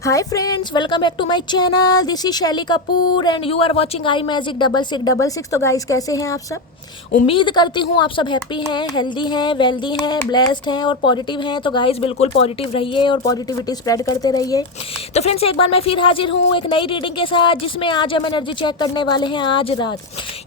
Hi friends, welcome back to my channel. This is Shaili Kapoor and you are watching I magic 6666। तो guys कैसे हैं आप सब? उम्मीद करती हूँ आप सब हैप्पी हैं, हेल्दी हैं, वेल्दी हैं, ब्लेस्ड हैं और पॉजिटिव हैं। तो गाइस बिल्कुल पॉजिटिव रहिए और पॉजिटिविटी स्प्रेड करते रहिए। तो फ्रेंड्स एक बार मैं फिर हाजिर हूँ एक नई रीडिंग के साथ, जिसमें आज हम एनर्जी चेक करने वाले हैं आज रात,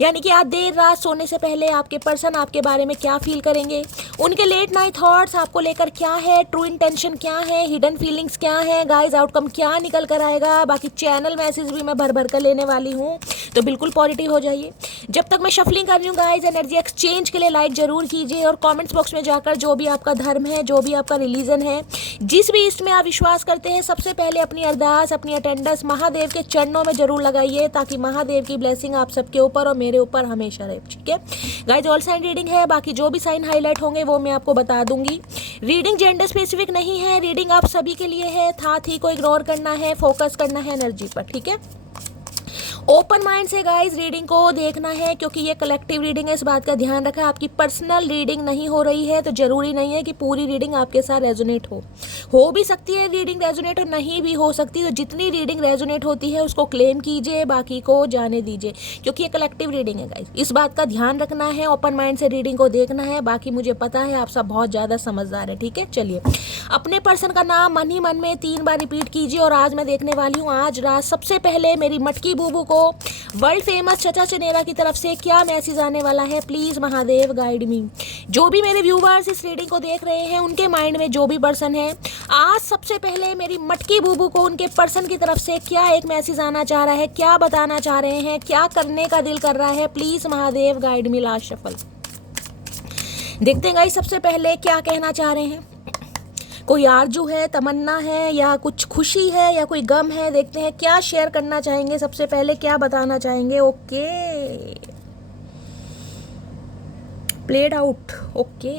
यानी कि आज देर रात सोने से पहले आपके पर्सन आपके बारे में क्या फील करेंगे, उनके लेट नाइट थॉट्स आपको लेकर क्या है, ट्रू इंटेंशन क्या है, हिडन फीलिंग्स क्या है, गाइस आउटकम क्या निकल कर आएगा। बाकी चैनल मैसेज भी मैं भर भर कर लेने वाली हूँ, तो बिल्कुल पॉजिटिव हो जाइए। जब तक मैं शफलिंग कर रही हूँ गाइस, एनर्जी एक्सचेंज के लिए लाइक जरूर कीजिए और कमेंट्स बॉक्स में जाकर जो भी आपका धर्म है, जो भी आपका रिलीजन है, जिस भी इसमें आप विश्वास करते हैं, सबसे पहले अपनी अरदास, अपनी अटेंडेंस महादेव के चरणों में जरूर लगाइए, ताकि महादेव की ब्लेसिंग आप सबके ऊपर और मेरे ऊपर हमेशा रहे। ठीक है गाइस, ऑल साइन रीडिंग है, बाकी जो भी साइन हाईलाइट होंगे वो मैं आपको बता दूंगी। रीडिंग जेंडर स्पेसिफिक नहीं है, रीडिंग आप सभी के लिए है। था थी को इग्नोर करना है, फोकस करना है एनर्जी पर। ठीक है, ओपन माइंड से गाइस रीडिंग को देखना है, क्योंकि ये कलेक्टिव रीडिंग है, इस बात का ध्यान रखा। आपकी पर्सनल रीडिंग नहीं हो रही है तो जरूरी नहीं है कि पूरी रीडिंग आपके साथ रेजोनेट हो भी सकती है रीडिंग रेजोनेट और नहीं भी हो सकती। तो जितनी रीडिंग रेजोनेट होती है उसको क्लेम कीजिए, बाकी को जाने दीजिए, क्योंकि ये कलेक्टिव रीडिंग है गाइस, इस बात का ध्यान रखना है। ओपन माइंड से रीडिंग को देखना है। बाकी मुझे पता है आप सब बहुत ज़्यादा समझदार है। ठीक है, चलिए अपने पर्सन का नाम मन ही मन में 3 बार रिपीट कीजिए। और आज मैं देखने वाली हूँ आज रात सबसे पहले मेरी मटकी बूबू को वर्ल्ड फेमस चचा चनेरा की तरफ से क्या मैसेज आने वाला है। प्लीज महादेव गाइड मी। जो भी मेरे व्यूवर्स इस रीडिंग को देख रहे हैं, उनके माइंड में जो भी पर्सन है, आज सबसे पहले मेरी मटकी बूबू को उनके पर्सन की तरफ से क्या एक मैसेज आना चाह रहा है, क्या बताना चाह रहे हैं, क्या करने का दिल कर रहा है। Please Mahadev guide me. Last shuffle देखते हैं गाइस सबसे पहले क्या कहना चाह रहे हैं। कोई आरजू है, तमन्ना है, या कुछ खुशी है, या कोई गम है। देखते हैं क्या शेयर करना चाहेंगे, सबसे पहले क्या बताना चाहेंगे। Okay, played out. ओके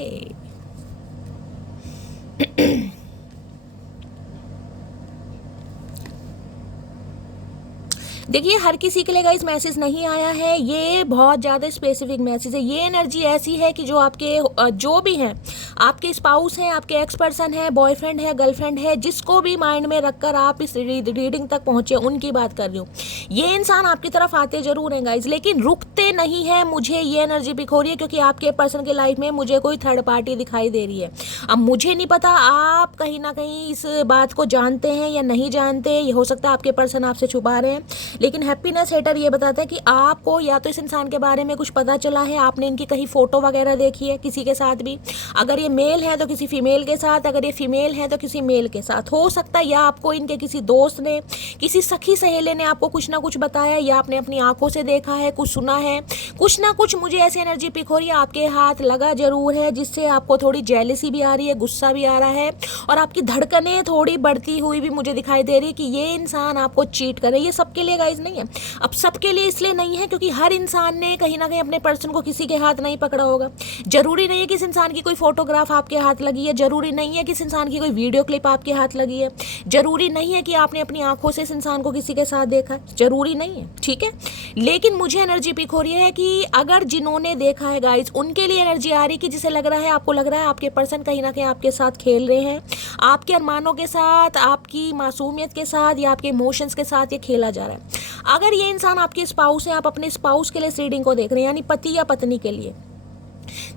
देखिए, हर किसी के लिए गाइस मैसेज नहीं आया है, ये बहुत ज़्यादा स्पेसिफिक मैसेज है। ये एनर्जी ऐसी है कि जो आपके जो भी हैं, आपके स्पाउस हैं, आपके एक्स पर्सन है, बॉयफ्रेंड है, गर्लफ्रेंड है, जिसको भी माइंड में रखकर आप इस रीडिंग तक पहुंचे, उनकी बात कर रही हूँ। ये इंसान आपकी तरफ आते जरूर हैं गाइस, लेकिन रुकते नहीं है। मुझे ये एनर्जी पिक हो रही है, क्योंकि आपके पर्सन के लाइफ में मुझे कोई थर्ड पार्टी दिखाई दे रही है। अब मुझे नहीं पता आप कहीं ना कहीं इस बात को जानते हैं या नहीं जानते, ये हो सकता है आपके पर्सन आपसे छुपा रहे हैं, लेकिन हैप्पीनेस हेटर ये बताता है कि आपको या तो इस इंसान के बारे में कुछ पता चला है, आपने इनकी कहीं फोटो वगैरह देखी है किसी के साथ भी। अगर ये मेल है तो किसी फीमेल के साथ, अगर ये फीमेल है तो किसी मेल के साथ हो सकता है, या आपको इनके किसी दोस्त ने, किसी सखी सहेली ने आपको कुछ ना कुछ बताया, या आपने अपनी आंखों से देखा है, कुछ सुना है, कुछ ना कुछ। मुझे ऐसी एनर्जी पिक हो रही है, आपके हाथ लगा जरूर है, जिससे आपको थोड़ी जेलसी भी आ रही है, गुस्सा भी आ रहा है, और आपकी धड़कनें थोड़ी बढ़ती हुई भी मुझे दिखाई दे रही है कि ये इंसान आपको चीट करे। ये सबके लिए गाइस नहीं है, अब सबके लिए इसलिए नहीं है क्योंकि हर इंसान ने कहीं ना कहीं अपने पर्सन को किसी के हाथ नहीं पकड़ा होगा। जरूरी नहीं है कि इस इंसान की कोई फोटोग्राफ आपके हाथ लगी है, जरूरी नहीं है कि इस इंसान की कोई वीडियो क्लिप आपके हाथ लगी है, जरूरी नहीं है कि आपने अपनी आंखों से इस इंसान को किसी के साथ देखा, जरूरी नहीं है। ठीक है, लेकिन मुझे एनर्जी पिक हो रही है कि अगर जिन्होंने देखा है गाइस, उनके लिए एनर्जी आ रही है कि जिसे लग रहा है, आपको लग रहा है आपके पर्सन कहीं ना कहीं आपके साथ खेल रहे हैं, आपके अरमानों के साथ, आपकी मासूमियत के साथ, या आपके इमोशंस के साथ ये खेला जा रहा है। अगर ये इंसान आपके स्पाउस है, आप अपने स्पाउस के लिए इस रीडिंग को देख रहे हैं, यानी पति या पत्नी के लिए,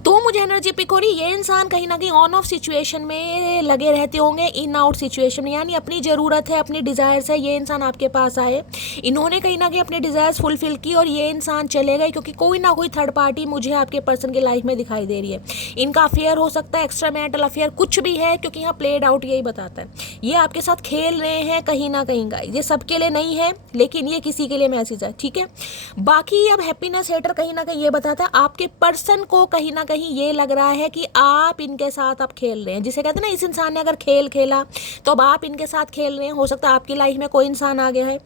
तो मुझे एनर्जी पिक हो रही है ये इंसान कहीं ना कहीं ऑन ऑफ सिचुएशन में लगे रहते होंगे, इन आउट सिचुएशन में, यानी अपनी ज़रूरत है, अपनी डिज़ायर्स है, ये इंसान आपके पास आए, इन्होंने कहीं ना कहीं अपने डिज़ायर्स फुलफिल की और ये इंसान चले गए, क्योंकि कोई ना कोई थर्ड पार्टी मुझे आपके पर्सन की लाइफ में दिखाई दे रही है। इनका अफेयर हो सकता है, एक्स्ट्रा मैरिटल अफेयर, कुछ भी है, क्योंकि यहाँ प्लेड आउट यही बताता है, ये आपके साथ खेल रहे हैं कहीं ना कहीं गाइस। ये सबके लिए नहीं है, लेकिन ये किसी के लिए मैसेज है। ठीक है, बाकी अब हैप्पीनेस हेटर कहीं ना कहीं ये बताता है आपके पर्सन को कहीं ना कहीं ये लग रहा है कि आप इनके साथ अब खेल रहे हैं, जिसे कहते हैं ना, इस इंसान ने अगर खेल खेला तो अब आप इनके साथ खेल रहे हैं। हो सकता है आपकी लाइफ में कोई इंसान आ गया है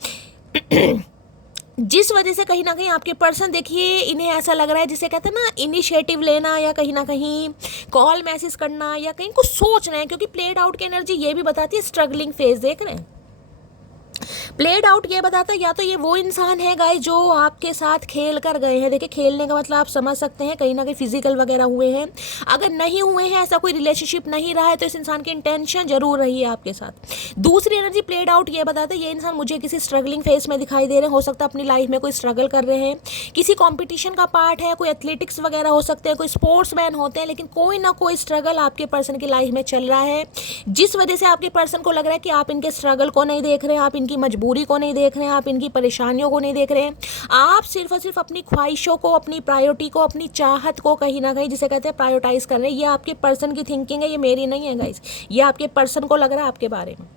जिस वजह से कहीं ना कहीं आपके पर्सन, देखिए, इन्हें ऐसा लग रहा है, जिसे कहते हैं ना, इनिशिएटिव लेना, या कहीं ना कहीं कॉल मैसेज करना, या कहीं कुछ सोच रहे हैं, क्योंकि प्लेड आउट की एनर्जी ये भी बताती है स्ट्रगलिंग फेज देख रहे हैं। प्लेड आउट ये बताता है या तो ये वो इंसान है गाइस जो आपके साथ खेल कर गए हैं। देखिए खेलने का मतलब आप समझ सकते हैं, कहीं ना कहीं फिजिकल वगैरह हुए हैं। अगर नहीं हुए हैं, ऐसा कोई रिलेशनशिप नहीं रहा है, तो इस इंसान की इंटेंशन जरूर रही है आपके साथ। दूसरी एनर्जी प्लेड आउट ये बताता है ये इंसान मुझे किसी स्ट्रगलिंग फेस में दिखाई दे रहे हैं। हो सकता है अपनी लाइफ में कोई स्ट्रगल कर रहे हैं, किसी कॉम्पिटिशन का पार्ट है, कोई एथलेटिक्स वगैरह हो सकते हैं, कोई स्पोर्ट्स मैन होते हैं, लेकिन कोई ना कोई स्ट्रगल आपके पर्सन की लाइफ में चल रहा है, जिस वजह से आपके पर्सन को लग रहा है कि आप इनके स्ट्रगल को नहीं देख रहे हैं, आप इनकी मजबूरी को नहीं देख रहे हैं, आप इनकी परेशानियों को नहीं देख रहे हैं। आप सिर्फ और सिर्फ अपनी ख्वाहिशों को, अपनी प्रायोरिटी को, अपनी चाहत को कहीं ना कहीं जिसे कहते हैं प्रायोरिटाइज कर रहे हैं। ये आपके पर्सन की थिंकिंग है, ये मेरी नहीं है गाइस। ये आपके पर्सन को लग रहा है आपके बारे में,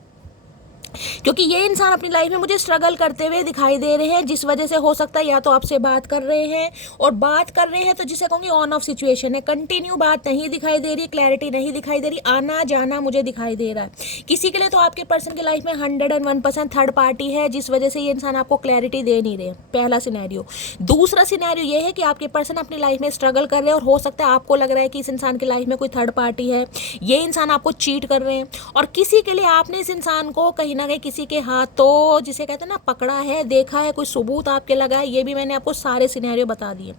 क्योंकि ये इंसान अपनी लाइफ में मुझे स्ट्रगल करते हुए दिखाई दे रहे हैं, जिस वजह से हो सकता है या तो आपसे बात कर रहे हैं, और बात कर रहे हैं तो जिसे कहूँगी ऑन ऑफ सिचुएशन है, कंटिन्यू बात नहीं दिखाई दे रही, क्लैरिटी नहीं दिखाई दे रही, आना जाना मुझे दिखाई दे रहा है। किसी के लिए तो आपके पर्सन की लाइफ में 101% थर्ड पार्टी है, जिस वजह से ये इंसान आपको क्लैरिटी दे नहीं रहे। पहला सिनेरियो। दूसरा सिनेरियो ये है कि आपके पर्सन अपनी लाइफ में स्ट्रगल कर रहे हैं, और हो सकता है आपको लग रहा है कि इस इंसान की लाइफ में कोई थर्ड पार्टी है, ये इंसान आपको चीट कर रहे हैं, और किसी के लिए आपने इस इंसान को कहीं ना कहीं किसी के हाथों जिसे कहते हैं ना पकड़ा है, देखा है, कोई सबूत आपके लगा है। ये भी मैंने आपको सारे सिनेरियो बता दिए।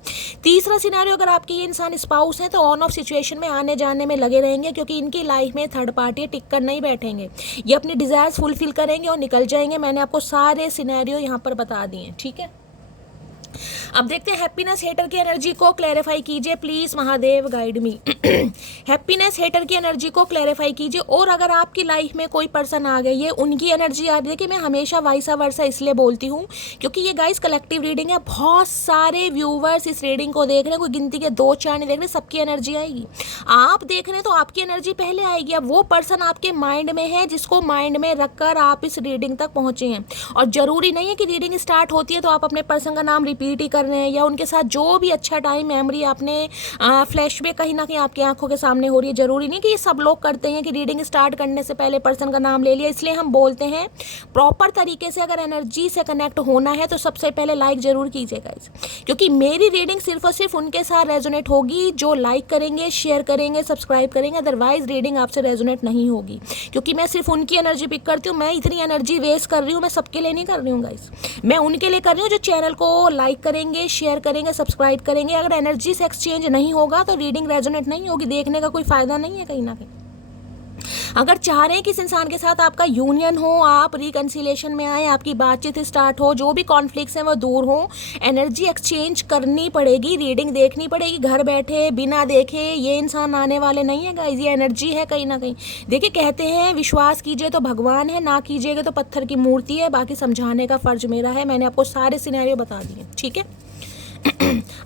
तीसरा सिनेरियो, अगर आपके ये इंसान स्पाउस है तो ऑन ऑफ सिचुएशन में आने जाने में लगे रहेंगे, क्योंकि इनकी लाइफ में थर्ड पार्टी टिक कर नहीं बैठेंगे, ये अपनी डिजायर्स फुलफिल करेंगे और निकल जाएंगे। मैंने आपको सारे सिनेरियो यहाँ पर बता दिए, ठीक है। अब देखते हैं हैप्पीनेस हेटर की एनर्जी को क्लैरिफाई कीजिए please, Mahadev guide me. Happiness hater की एनर्जी को क्लैरिफाई कीजिए। और अगर आपकी लाइफ में कोई पर्सन आ गए, ये उनकी एनर्जी आ रही है कि मैं हमेशा वाइसा वर्सा इसलिए बोलती हूँ क्योंकि ये गाइस कलेक्टिव रीडिंग है, बहुत सारे व्यूवर्स इस रीडिंग को देख रहे हैं, कोई गिनती के 2-4 नहीं देख रहे, सबकी एनर्जी आएगी। आप देख रहे हैं तो आपकी एनर्जी पहले आएगी। अब वो पर्सन आपके माइंड में है जिसको माइंड में रखकर आप इस रीडिंग तक पहुंचे हैं, और जरूरी नहीं है कि रीडिंग स्टार्ट होती है तो आप अपने पर्सन का नाम रिपीट ही कर रहे हैं, या उनके साथ जो भी अच्छा टाइम मेमोरी आपने फ्लैशबैक कहीं ना कहीं आपकी आंखों के सामने हो रही है। जरूरी नहीं कि ये सब लोग करते हैं कि रीडिंग स्टार्ट करने से पहले पर्सन का नाम ले लिया। इसलिए हम बोलते हैं प्रॉपर तरीके से अगर एनर्जी से कनेक्ट होना है तो सबसे पहले लाइक जरूर कीजिएगा, क्योंकि मेरी रीडिंग सिर्फ और सिर्फ उनके साथ रेजोनेट होगी जो लाइक करेंगे, शेयर करेंगे, सब्सक्राइब करेंगे। अदरवाइज रीडिंग आपसे रेजोनेट नहीं होगी, क्योंकि मैं सिर्फ उनकी एनर्जी पिक करती हूँ। मैं इतनी एनर्जी वेस्ट कर रही हूँ, मैं सबके लिए नहीं कर रही हूँ गाइस, मैं उनके लिए कर रही हूँ जो चैनल को लाइक करेंगे, शेयर करेंगे, सब्सक्राइब करेंगे। अगर एनर्जी से एक्सचेंज नहीं होगा तो रीडिंग रेजोनेट नहीं होगी, देखने का कोई फायदा नहीं है कहीं ना कहीं। अगर चाह रहे हैं कि इस इंसान के साथ आपका यूनियन हो, आप रिकंसिलेशन में आए, आपकी बातचीत स्टार्ट हो, जो भी कॉन्फ्लिक्ट्स हैं वो दूर हो, एनर्जी एक्सचेंज करनी पड़ेगी, रीडिंग देखनी पड़ेगी। घर बैठे बिना देखे ये इंसान आने वाले नहीं है गाइस, ये एनर्जी है कहीं ना कहीं। देखिए कहते हैं विश्वास कीजिए तो भगवान है, ना कीजिएगा तो पत्थर की मूर्ति है। बाकी समझाने का फर्ज मेरा है, मैंने आपको सारे सिनेरियो बता दिए, ठीक है।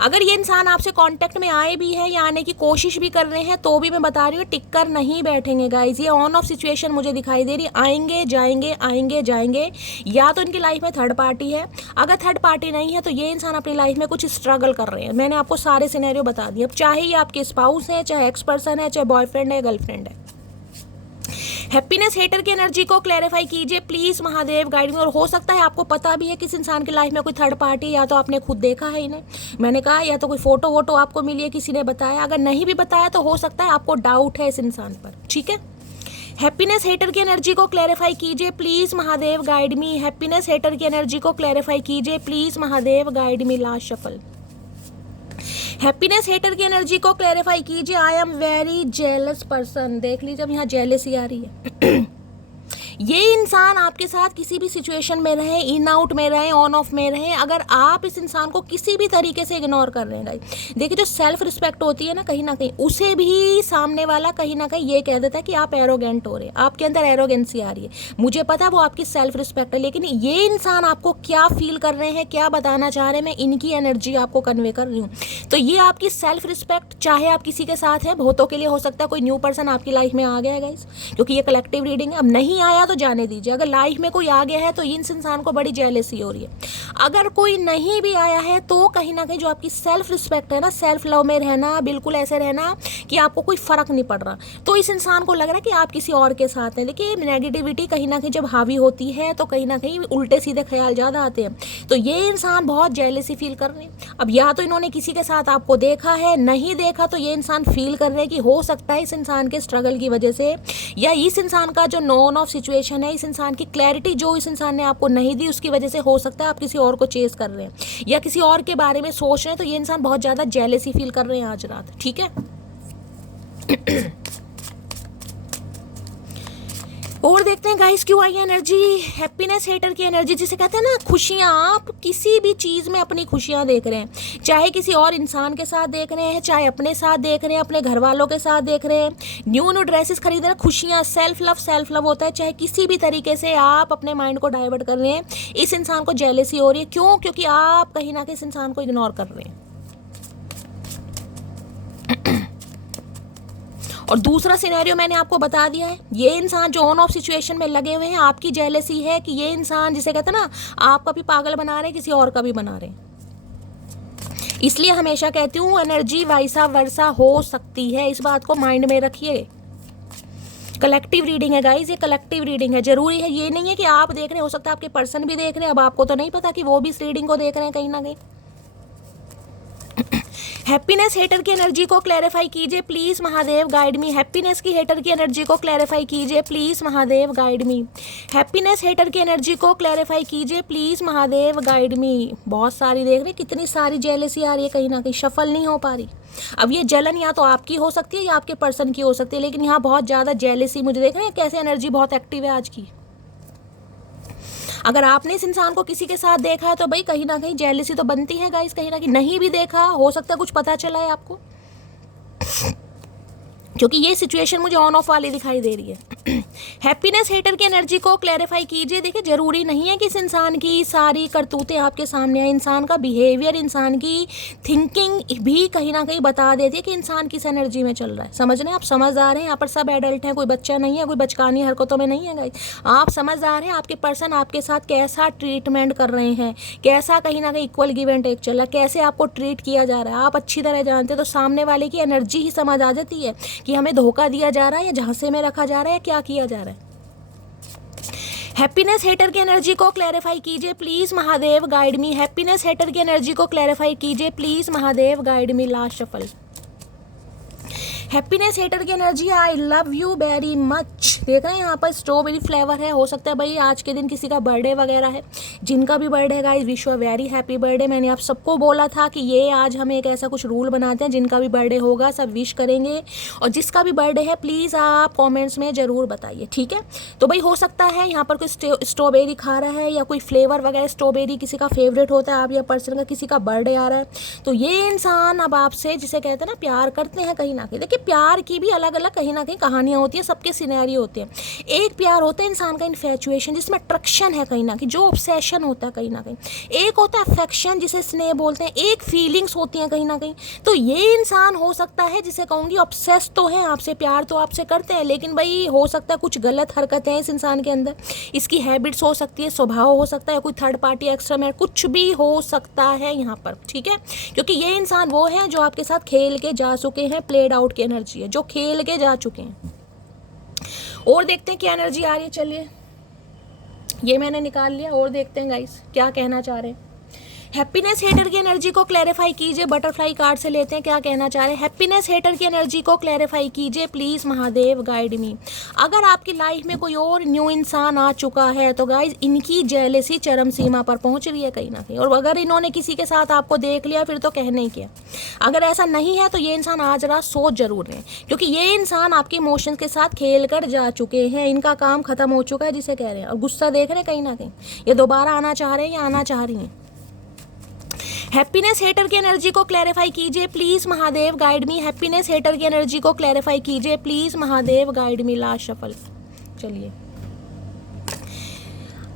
अगर ये इंसान आपसे कांटेक्ट में आए भी है या आने की कोशिश भी कर रहे हैं तो भी मैं बता रही हूँ टिक कर नहीं बैठेंगे गाइस। ये ऑन ऑफ सिचुएशन मुझे दिखाई दे रही, आएंगे जाएंगे आएंगे जाएंगे। या तो इनकी लाइफ में थर्ड पार्टी है, अगर थर्ड पार्टी नहीं है तो ये इंसान अपनी लाइफ में कुछ स्ट्रगल कर रहे हैं। मैंने आपको सारे सिनेरियो बता दिए। अब चाहे ये आपके स्पाउस है, चाहे एक्स पर्सन है, चाहे बॉयफ्रेंड है, गर्लफ्रेंड है। हैप्पीनेस हेटर की एनर्जी को क्लैरिफाई कीजिए प्लीज, महादेव गाइड में। और हो सकता है आपको पता भी है किस इंसान की लाइफ में कोई थर्ड पार्टी, या तो आपने खुद देखा है इन्हें, मैंने कहा, या तो कोई फोटो वोटो आपको मिली है, किसी ने बताया। अगर नहीं भी बताया तो हो सकता है आपको डाउट है इस इंसान पर, ठीक है। हैप्पीनेस हेटर की एनर्जी को क्लैरिफाई कीजिए please, Mahadev guide me. Happiness hater की एनर्जी को क्लैरिफाई कीजिए please, Mahadev guide me. Last shuffle. Happiness hater की एनर्जी को क्लैरिफाई कीजिए। I am very jealous person. देख लीजिए अब यहाँ जेलसी आ रही है। ये इंसान आपके साथ किसी भी सिचुएशन में रहे, इन आउट में रहे, ऑन ऑफ में रहे, अगर आप इस इंसान को किसी भी तरीके से इग्नोर कर रहे हैं गाइस, देखिए जो सेल्फ रिस्पेक्ट होती है ना कहीं ना कहीं, उसे भी सामने वाला कहीं ना कहीं ये कह देता है कि आप एरोगेंट हो रहे हैं, आपके अंदर एरोगेंसी आ रही है। मुझे पता है वो आपकी सेल्फ रिस्पेक्ट है, लेकिन ये इंसान आपको क्या फील कर रहे हैं, क्या बताना चाह रहे हैं, मैं इनकी एनर्जी आपको कन्वे कर रही हूँ। तो ये आपकी सेल्फ रिस्पेक्ट, चाहे आप किसी के साथ हैं, बहुतों के लिए हो सकता है कोई न्यू पर्सन आपकी लाइफ में आ गया है गाइस, क्योंकि ये कलेक्टिव रीडिंग है। अब नहीं आया तो जाने दीजिए। अगर लाइफ में कोई आ गया है तो इस इंसान को बड़ी जेलसी हो रही है। अगर कोई नहीं भी आया है तो कहीं ना कहीं जो आपकी सेल्फ रिस्पेक्ट है ना, सेल्फ लव में रहना, बिल्कुल ऐसे रहना कि आपको कोई फर्क नहीं पड़ रहा, तो इस इंसान को लग रहा है कि आप किसी और के साथ हैं। देखिए नेगेटिविटी कहीं ना कहीं जब हावी होती है तो कहीं ना कहीं उल्टे सीधे ख्याल ज़्यादा आते हैं। तो ये इंसान बहुत जेलसी फील कर रहे हैं। अब या तो इन्होंने किसी के साथ आपको देखा है, नहीं देखा तो ये इंसान फील कर रहे हैं कि हो सकता है इस इंसान के स्ट्रगल की वजह से, या इस इंसान का जो नॉन ऑफ सिचुएशन सिचुएशन है, इस इंसान की क्लैरिटी जो इस इंसान ने आपको नहीं दी, उसकी वजह से हो सकता है आप किसी और को चेस कर रहे हैं या किसी और के बारे में सोच रहे हैं, तो ये इंसान बहुत ज़्यादा जेलसी फील कर रहे हैं आज रात, ठीक है। और देखते हैं गाइस क्यों आई एनर्जी, हैप्पीनेस हेटर की एनर्जी, जिसे कहते हैं ना खुशियाँ। आप किसी भी चीज़ में अपनी खुशियाँ देख रहे हैं, चाहे किसी और इंसान के साथ देख रहे हैं, चाहे अपने साथ देख रहे हैं, अपने घर वालों के साथ देख रहे हैं, न्यू ड्रेसेस खरीद रहे हैं, खुशियाँ, सेल्फ लव होता है। चाहे किसी भी तरीके से आप अपने माइंड को डाइवर्ट कर रहे हैं, इस इंसान को जेलसी हो रही है। क्यों? क्योंकि आप कहीं ना कहीं इस इंसान को इग्नोर कर रहे हैं। और दूसरा सिनेरियो मैंने आपको बता दिया है, ये इंसान जो ऑन ऑफ सिचुएशन में लगे हुए हैं, आपकी जेलसी है कि ये इंसान, जिसे कहते हैं ना, आपका भी पागल बना रहे हैं, किसी और का भी बना रहे हैं। इसलिए हमेशा कहती हूँ एनर्जी वैसा वर्सा हो सकती है, इस बात को माइंड में रखिए। कलेक्टिव रीडिंग है गाइज, ये कलेक्टिव रीडिंग है, जरूरी है ये नहीं है कि आप देख रहे हैं, हो सकता है आपके पर्सन भी देख रहे हैं। अब आपको तो नहीं पता कि वो भी इस रीडिंग को देख रहे हैं कहीं ना कहीं। हैप्पीनेस हेटर की एनर्जी को क्लैरिफाई कीजिए please Mahadev, guide me. Happiness की हेटर की एनर्जी को क्लैरिफाई कीजिए please Mahadev, guide me. Happiness hater की एनर्जी को क्लैरिफाई कीजिए प्लीज महादेव, गाइड मी। बहुत सारी देख रहे, कितनी सारी जेलसी आ रही है, कहीं ना कहीं शफल नहीं हो पा रही। अब ये जलन या तो आपकी हो सकती है या आपके पर्सन की हो सकती है, लेकिन यहाँ बहुत ज़्यादा जेलसी मुझे देख रहे हैं, कैसे एनर्जी बहुत एक्टिव है आज की। अगर आपने इस इंसान को किसी के साथ देखा है तो भाई कहीं ना कहीं जेलसी तो बनती है गाइस, कहीं ना कहीं। नहीं भी देखा, हो सकता है कुछ पता चला है आपको, क्योंकि ये सिचुएशन मुझे ऑन ऑफ वाली दिखाई दे रही है। हैप्पीनेस हेटर की एनर्जी को क्लैरिफाई कीजिए। देखिए जरूरी नहीं है कि इस इंसान की सारी करतूतें आपके सामने आए, इंसान का बिहेवियर, इंसान की थिंकिंग भी कहीं ना कहीं बता देती है कि इंसान किस एनर्जी में चल रहा है। समझ रहे हैं आप, समझदार हैं, यहाँ पर सब एडल्ट हैं, कोई बच्चा नहीं है, कोई बचकानी हरकतों में नहीं है गाइस। आप समझदार हैं, आपके पर्सन आपके साथ कैसा ट्रीटमेंट कर रहे हैं, कैसा कहीं ना कहीं इक्वल गिव एंड टेक चल रहा है, कैसे आपको ट्रीट किया जा रहा है, आप अच्छी तरह जानते हैं। तो सामने वाले की एनर्जी ही समझ आ जाती है कि हमें धोखा दिया जा रहा है या झांसे में रखा जा रहा है, क्या किया जा रहा है। हैप्पीनेस हेटर की एनर्जी को क्लैरिफाई कीजिए please Mahadev, guide me. Happiness hater की एनर्जी को क्लैरिफाई कीजिए please Mahadev, guide me. Last shuffle. Happiness hater की energy, I love you very much. देख रहे हैं यहाँ पर स्ट्रॉबेरी फ्लेवर है, हो सकता है भाई आज के दिन किसी का बर्थडे वगैरह है। जिनका भी बर्थडे है guys, wish you a very happy birthday. मैंने आप सबको बोला था कि ये आज हम एक ऐसा कुछ रूल बनाते हैं, जिनका भी बर्थडे होगा सब विश करेंगे, और जिसका भी बर्थडे है प्लीज़ आप कॉमेंट्स में ज़रूर बताइए, ठीक है। तो भाई हो सकता है यहाँ पर कोई स्ट्रॉबेरी खा रहा है या कोई फ्लेवर वगैरह, स्ट्रॉबेरी किसी का फेवरेट होता है, आप या पर्सन का किसी का बर्थडे आ रहा है, तो ये इंसान अब आपसे, जिसे कहते हैं ना प्यार करते हैं कहीं ना कहीं। देखिए प्यार की भी अलग अलग कहीं ना कहीं कहानियाँ होती है, सबके सिनेरियो होते हैं। एक प्यार होता है इंसान का इन्फैचुएशन, जिसमें अट्रैक्शन है कहीं ना कहीं, जो ऑब्सेशन होता है कहीं ना कहीं। एक होता है अफेक्शन, जिसे स्नेह बोलते हैं। एक फीलिंग्स होती हैं कहीं ना कहीं। तो ये इंसान हो सकता है, जिसे कहूँगी ऑब्सेस तो है आपसे, प्यार तो आपसे करते हैं, लेकिन भाई हो सकता है कुछ गलत हरकतें हैं इस इंसान के अंदर, इसकी हैबिट्स हो सकती है, स्वभाव हो सकता है, कोई थर्ड पार्टी एक्स्ट्रा में कुछ भी हो सकता है यहाँ पर, ठीक है। क्योंकि ये इंसान वो है जो आपके साथ खेल के जा चुके हैं, प्लेड आउट की एनर्जी है, जो खेल के जा चुके हैं। और देखते हैं क्या एनर्जी आ रही है, चलिए ये मैंने निकाल लिया, और देखते हैं गाइस क्या कहना चाह रहे हैं। हैप्पीनेस हेटर की एनर्जी को क्लैरिफाई कीजिए, बटरफ्लाई कार्ड से लेते हैं क्या कहना चाह रहे हैं। हैप्पीनेस हेटर की एनर्जी को क्लैरिफाई कीजिए प्लीज महादेव, गाइड मी। अगर आपकी लाइफ में कोई और न्यू इंसान आ चुका है तो गाइज इनकी जेलसी चरम सीमा पर पहुंच रही है कहीं ना कहीं, और अगर इन्होंने किसी के साथ आपको देख लिया फिर तो कहने ही क्या। अगर ऐसा नहीं है तो ये इंसान आज रात सोच जरूर रहे, क्योंकि ये इंसान आपके इमोशंस के साथ खेल कर जा चुके हैं, इनका काम खत्म हो चुका है जिसे कह रहे हैं, और गुस्सा देख रहे हैं कहीं ना कहीं, ये दोबारा आना चाह रहे हैं या आना चाह रही हैं। हैप्पीनेस हेटर की एनर्जी को क्लैरिफाई कीजिए please Mahadev, guide me. Happiness hater की एनर्जी को क्लैरिफाई कीजिए please Mahadev, guide me. Last shuffle. चलिए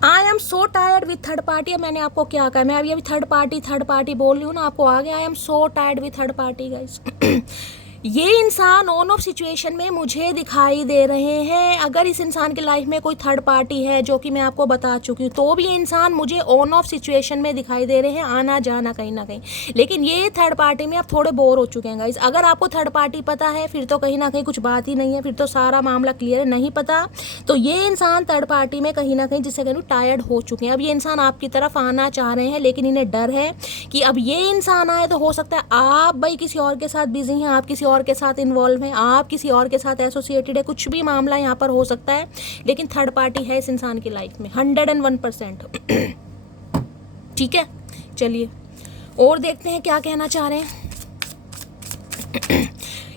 I am so tired with third party. मैंने आपको क्या कहा, मैं अभी थर्ड पार्टी बोल रही हूँ ना, आपको आ गया। आई am so tired with third party guys. ये इंसान ऑन ऑफ सिचुएशन में मुझे दिखाई दे रहे हैं। अगर इस इंसान की लाइफ में कोई थर्ड पार्टी है, जो कि मैं आपको बता चुकी हूँ, तो भी ये इंसान मुझे ऑन ऑफ सिचुएशन में दिखाई दे रहे हैं, आना जाना कहीं ना कहीं। लेकिन ये थर्ड पार्टी में आप थोड़े बोर हो चुके हैं गाइस। अगर आपको थर्ड पार्टी पता है फिर तो कहीं ना कहीं कुछ बात ही नहीं है, फिर तो सारा मामला क्लियर है। नहीं पता तो ये इंसान थर्ड पार्टी में कहीं ना कहीं, जिसे कहूँ, टायर्ड हो चुके हैं। अब ये इंसान आपकी तरफ आना चाह रहे हैं, लेकिन इन्हें डर है कि अब ये इंसान आए तो हो सकता है आप भाई किसी और के साथ बिजी हैं, आप किसी और के साथ इन्वॉल्व हैं, आप किसी और के साथ एसोसिएटेड है, कुछ भी मामला यहाँ पर हो सकता है, लेकिन थर्ड पार्टी है इस इंसान की लाइफ में 101%। ठीक है, चलिए और देखते हैं क्या कहना चाह रहे हैं।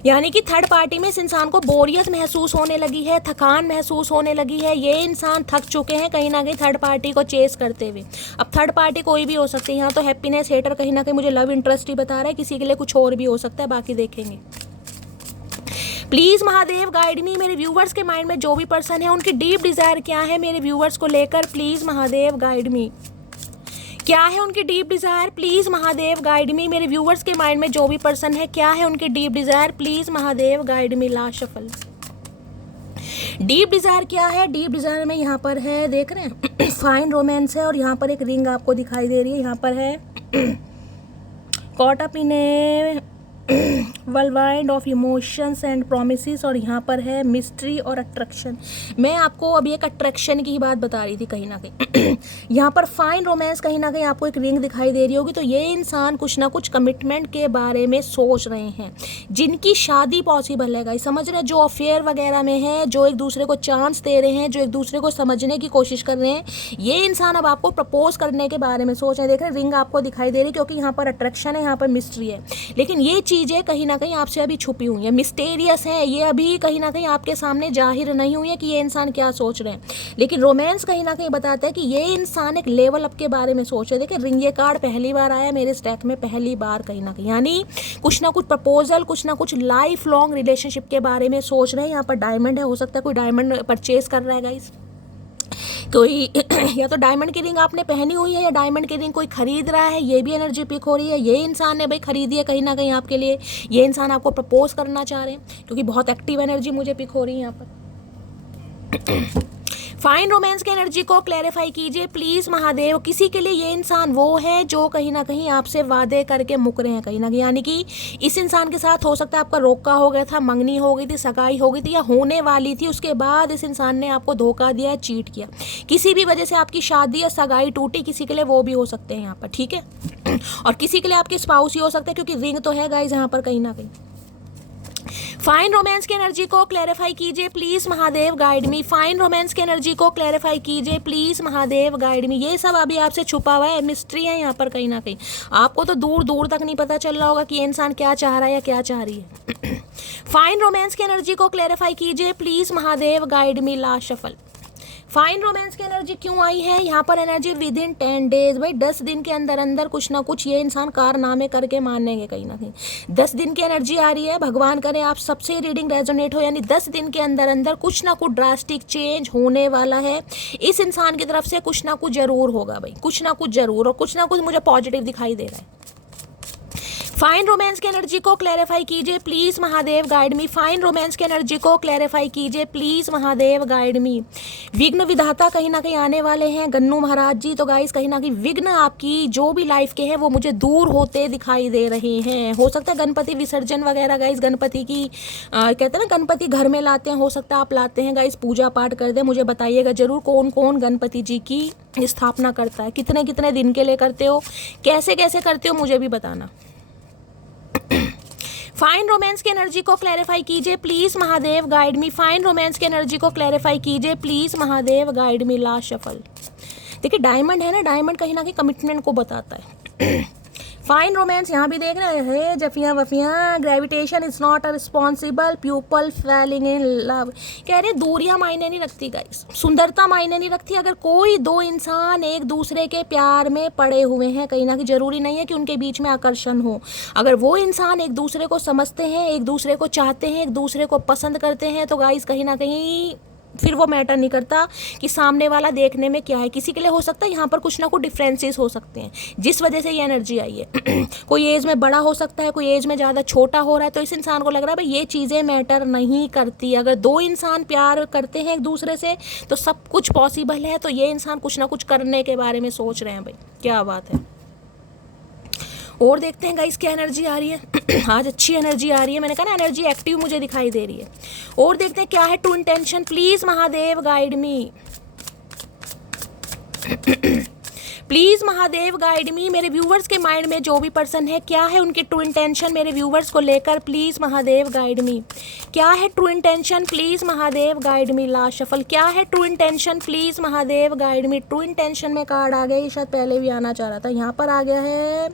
यानी कि थर्ड पार्टी में इस इंसान को बोरियत महसूस होने लगी है, थकान महसूस होने लगी है, ये इंसान थक चुके हैं कहीं ना कहीं थर्ड पार्टी को चेस करते हुए। अब थर्ड पार्टी कोई भी हो सकती है, यहाँ तो हैप्पीनेस हेटर कहीं ना कहीं मुझे लव इंटरेस्ट ही बता रहा है, किसी के लिए कुछ और भी हो सकता है, बाकी देखेंगे। प्लीज महादेव गाइड मी, मेरे व्यूवर्स के माइंड में जो भी पर्सन है उनकी डीप डिजायर क्या है मेरे व्यूवर्स को लेकर, प्लीज महादेव गाइड मी। क्या है उनकी deep Dzire, please Mahadev guide मी। मेरे व्यूवर्स के माइंड में जो भी पर्सन है, क्या है उनकी deep Dzire, please Mahadev guide me. Last shuffle, deep Dzire क्या है। डीप डिजायर में यहाँ पर है, देख रहे हैं फाइन रोमांस है, और यहाँ पर एक रिंग आपको दिखाई दे रही है, यहाँ पर है caught up in A worldwide of emotions and promises, और यहाँ पर है मिस्ट्री और अट्रैक्शन। मैं आपको अभी एक अट्रैक्शन की ही बात बता रही थी कहीं ना कहीं यहाँ पर फाइन रोमांस, कहीं ना कहीं आपको एक रिंग दिखाई दे रही होगी, तो ये इंसान कुछ ना कुछ कमिटमेंट के बारे में सोच रहे हैं, जिनकी शादी पॉसिबल है गाइस, समझ रहे हैं, जो अफेयर वगैरह में है, जो एक दूसरे को चांस दे रहे हैं, जो एक दूसरे को समझने की कोशिश कर रहे हैं, ये इंसान अब आपको प्रपोज करने के बारे में सोच रहे हैं। देख रहे हैं रिंग आपको दिखाई दे रही है, क्योंकि यहाँ पर अट्रैक्शन है, यहाँ पर मिस्ट्री है, लेकिन ये चीज़ें कहीं ना कहीं आपसे अभी छुपी हुई है, मिस्टेरियस है, ये अभी कहीं ना कहीं आपके सामने जाहिर नहीं हुई है कि ये इंसान क्या सोच रहे हैं, लेकिन रोमांस कहीं ना कहीं बताता है कि ये इंसान एक लेवल अप के बारे में सोच रहे हैं। देखिए रिंग, ये कार्ड पहली बार आया मेरे स्टैक में, पहली बार कहीं ना कहीं, यानी कुछ ना कुछ प्रपोजल, कुछ ना कुछ लाइफ लॉन्ग रिलेशनशिप के बारे में सोच रहे हैं। यहाँ पर डायमंड है, हो सकता है कोई डायमंड परचेज कर रहा है गाइस, कोई या तो डायमंड की रिंग आपने पहनी हुई है, या डायमंड की रिंग कोई खरीद रहा है, ये भी एनर्जी पिक हो रही है। ये इंसान ने भाई खरीदी है कहीं ना कहीं आपके लिए, ये इंसान आपको प्रपोज करना चाह रहे हैं, क्योंकि बहुत एक्टिव एनर्जी मुझे पिक हो रही है यहाँ पर। फाइन रोमांस की एनर्जी को क्लैरिफाई कीजिए प्लीज महादेव। किसी के लिए ये इंसान वो है जो कहीं ना कहीं आपसे वादे करके मुक रहे हैं कहीं ना कहीं, यानी कि इस इंसान के साथ हो सकता है आपका रोका हो गया था, मंगनी हो गई थी, सगाई हो गई थी, या होने वाली थी, उसके बाद इस इंसान ने आपको धोखा दिया, चीट किया, किसी भी वजह से आपकी शादी या सगाई टूटी, किसी के लिए वो भी हो सकते हैं यहाँ पर, ठीक है, और किसी के लिए आपके स्पाउस ही हो सकते हैं, क्योंकि रिंग तो है गाइस यहाँ पर कहीं ना कहीं। फाइन रोमांस की एनर्जी को क्लैरिफाई कीजिए please Mahadev guide me. Fine romance की एनर्जी को क्लैरिफाई कीजिए प्लीज महादेव गाइड मी। ये सब अभी आपसे छुपा हुआ है, मिस्ट्री है यहाँ पर कहीं ना कहीं, आपको तो दूर दूर तक नहीं पता चल रहा होगा कि ये इंसान क्या चाह रहा है या क्या चाह रही है। फाइन रोमांस की एनर्जी को क्लैरिफाई कीजिए please Mahadev guide me. Last shuffle, fine romance की एनर्जी क्यों आई है यहाँ पर, एनर्जी विद इन 10 डेज, भाई 10 दिन के अंदर अंदर कुछ ना कुछ ये इंसान कारनामे करके मानेंगे कहीं ना कहीं। 10 दिन की एनर्जी आ रही है, भगवान करे आप सबसे रीडिंग रेजोनेट हो, यानी 10 दिन के अंदर अंदर कुछ ना कुछ ड्रास्टिक चेंज होने वाला है इस इंसान की तरफ से, कुछ ना कुछ जरूर होगा भाई, कुछ ना कुछ जरूर, और कुछ ना कुछ मुझे पॉजिटिव दिखाई दे रहा है। फाइन रोमांस की एनर्जी को क्लैरिफाई कीजिए please Mahadev guide me. Fine romance की एनर्जी को क्लैरिफाई कीजिए प्लीज महादेव गाइड मी। विघ्न विधाता कहीं ना कहीं आने वाले हैं गन्नू महाराज जी, तो गाइस कहीं ना कहीं विघ्न आपकी जो भी लाइफ के हैं वो मुझे दूर होते दिखाई दे रहे हैं। हो सकता है गणपति विसर्जन वगैरह गाइस, गणपति की कहते हैं ना गणपति घर में लाते हैं, हो सकता है आप लाते हैं गाइस, पूजा पाठ कर दे, मुझे बताइएगा जरूर कौन कौन गणपति जी की स्थापना करता है, कितने कितने दिन के लिए करते हो, कैसे कैसे करते हो, मुझे भी बताना। फाइन रोमांस की एनर्जी को क्लैरिफाई कीजिए please Mahadev guide me. Fine romance की एनर्जी को क्लैरिफाई कीजिए please Mahadev guide me. Last shuffle, देखिए डायमंड है ना, डायमंड कहीं ना कहीं कमिटमेंट को बताता है। फाइन रोमांस यहाँ भी देख रहे हैं, जफियाँ वफियाँ, gravitation is not a responsible people falling in love, कह रहे दूरियाँ मायने नहीं रखती गाइस, सुंदरता मायने नहीं रखती। अगर कोई दो इंसान एक दूसरे के प्यार में पड़े हुए हैं कहीं ना कहीं, जरूरी नहीं है कि उनके बीच में आकर्षण हो, अगर वो इंसान एक दूसरे को समझते हैं, एक दूसरे को चाहते हैं, एक दूसरे को पसंद करते हैं, तो गाइस कहीं ना कहीं फिर वो मैटर नहीं करता कि सामने वाला देखने में क्या है। किसी के लिए हो सकता है यहाँ पर कुछ ना कुछ डिफरेंसेस हो सकते हैं जिस वजह से ये एनर्जी आई है। कोई एज में बड़ा हो सकता है, कोई एज में ज़्यादा छोटा हो रहा है, तो इस इंसान को लग रहा है भाई ये चीज़ें मैटर नहीं करती। अगर दो इंसान प्यार करते हैं एक दूसरे से तो सब कुछ पॉसिबल है, तो ये इंसान कुछ ना कुछ करने के बारे में सोच रहे हैं भाई, क्या बात है। और देखते हैं गाइस क्या एनर्जी आ रही है। आज अच्छी एनर्जी आ रही है, मैंने कहा ना एनर्जी एक्टिव मुझे दिखाई दे रही है। और देखते हैं क्या है true intention please Mahadev guide me. Please Mahadev guide मी, मेरे व्यूवर्स के माइंड में जो भी पर्सन है, क्या है उनकी ट्रू इंटेंशन मेरे व्यूवर्स को लेकर, प्लीज महादेव गाइड मी। क्या है true intention, please Mahadev guide me. Last shuffle, क्या है true intention, please Mahadev guide me. True intention में कार्ड आ गया, ये शायद पहले भी आना चाह रहा था। यहाँ पर आ गया है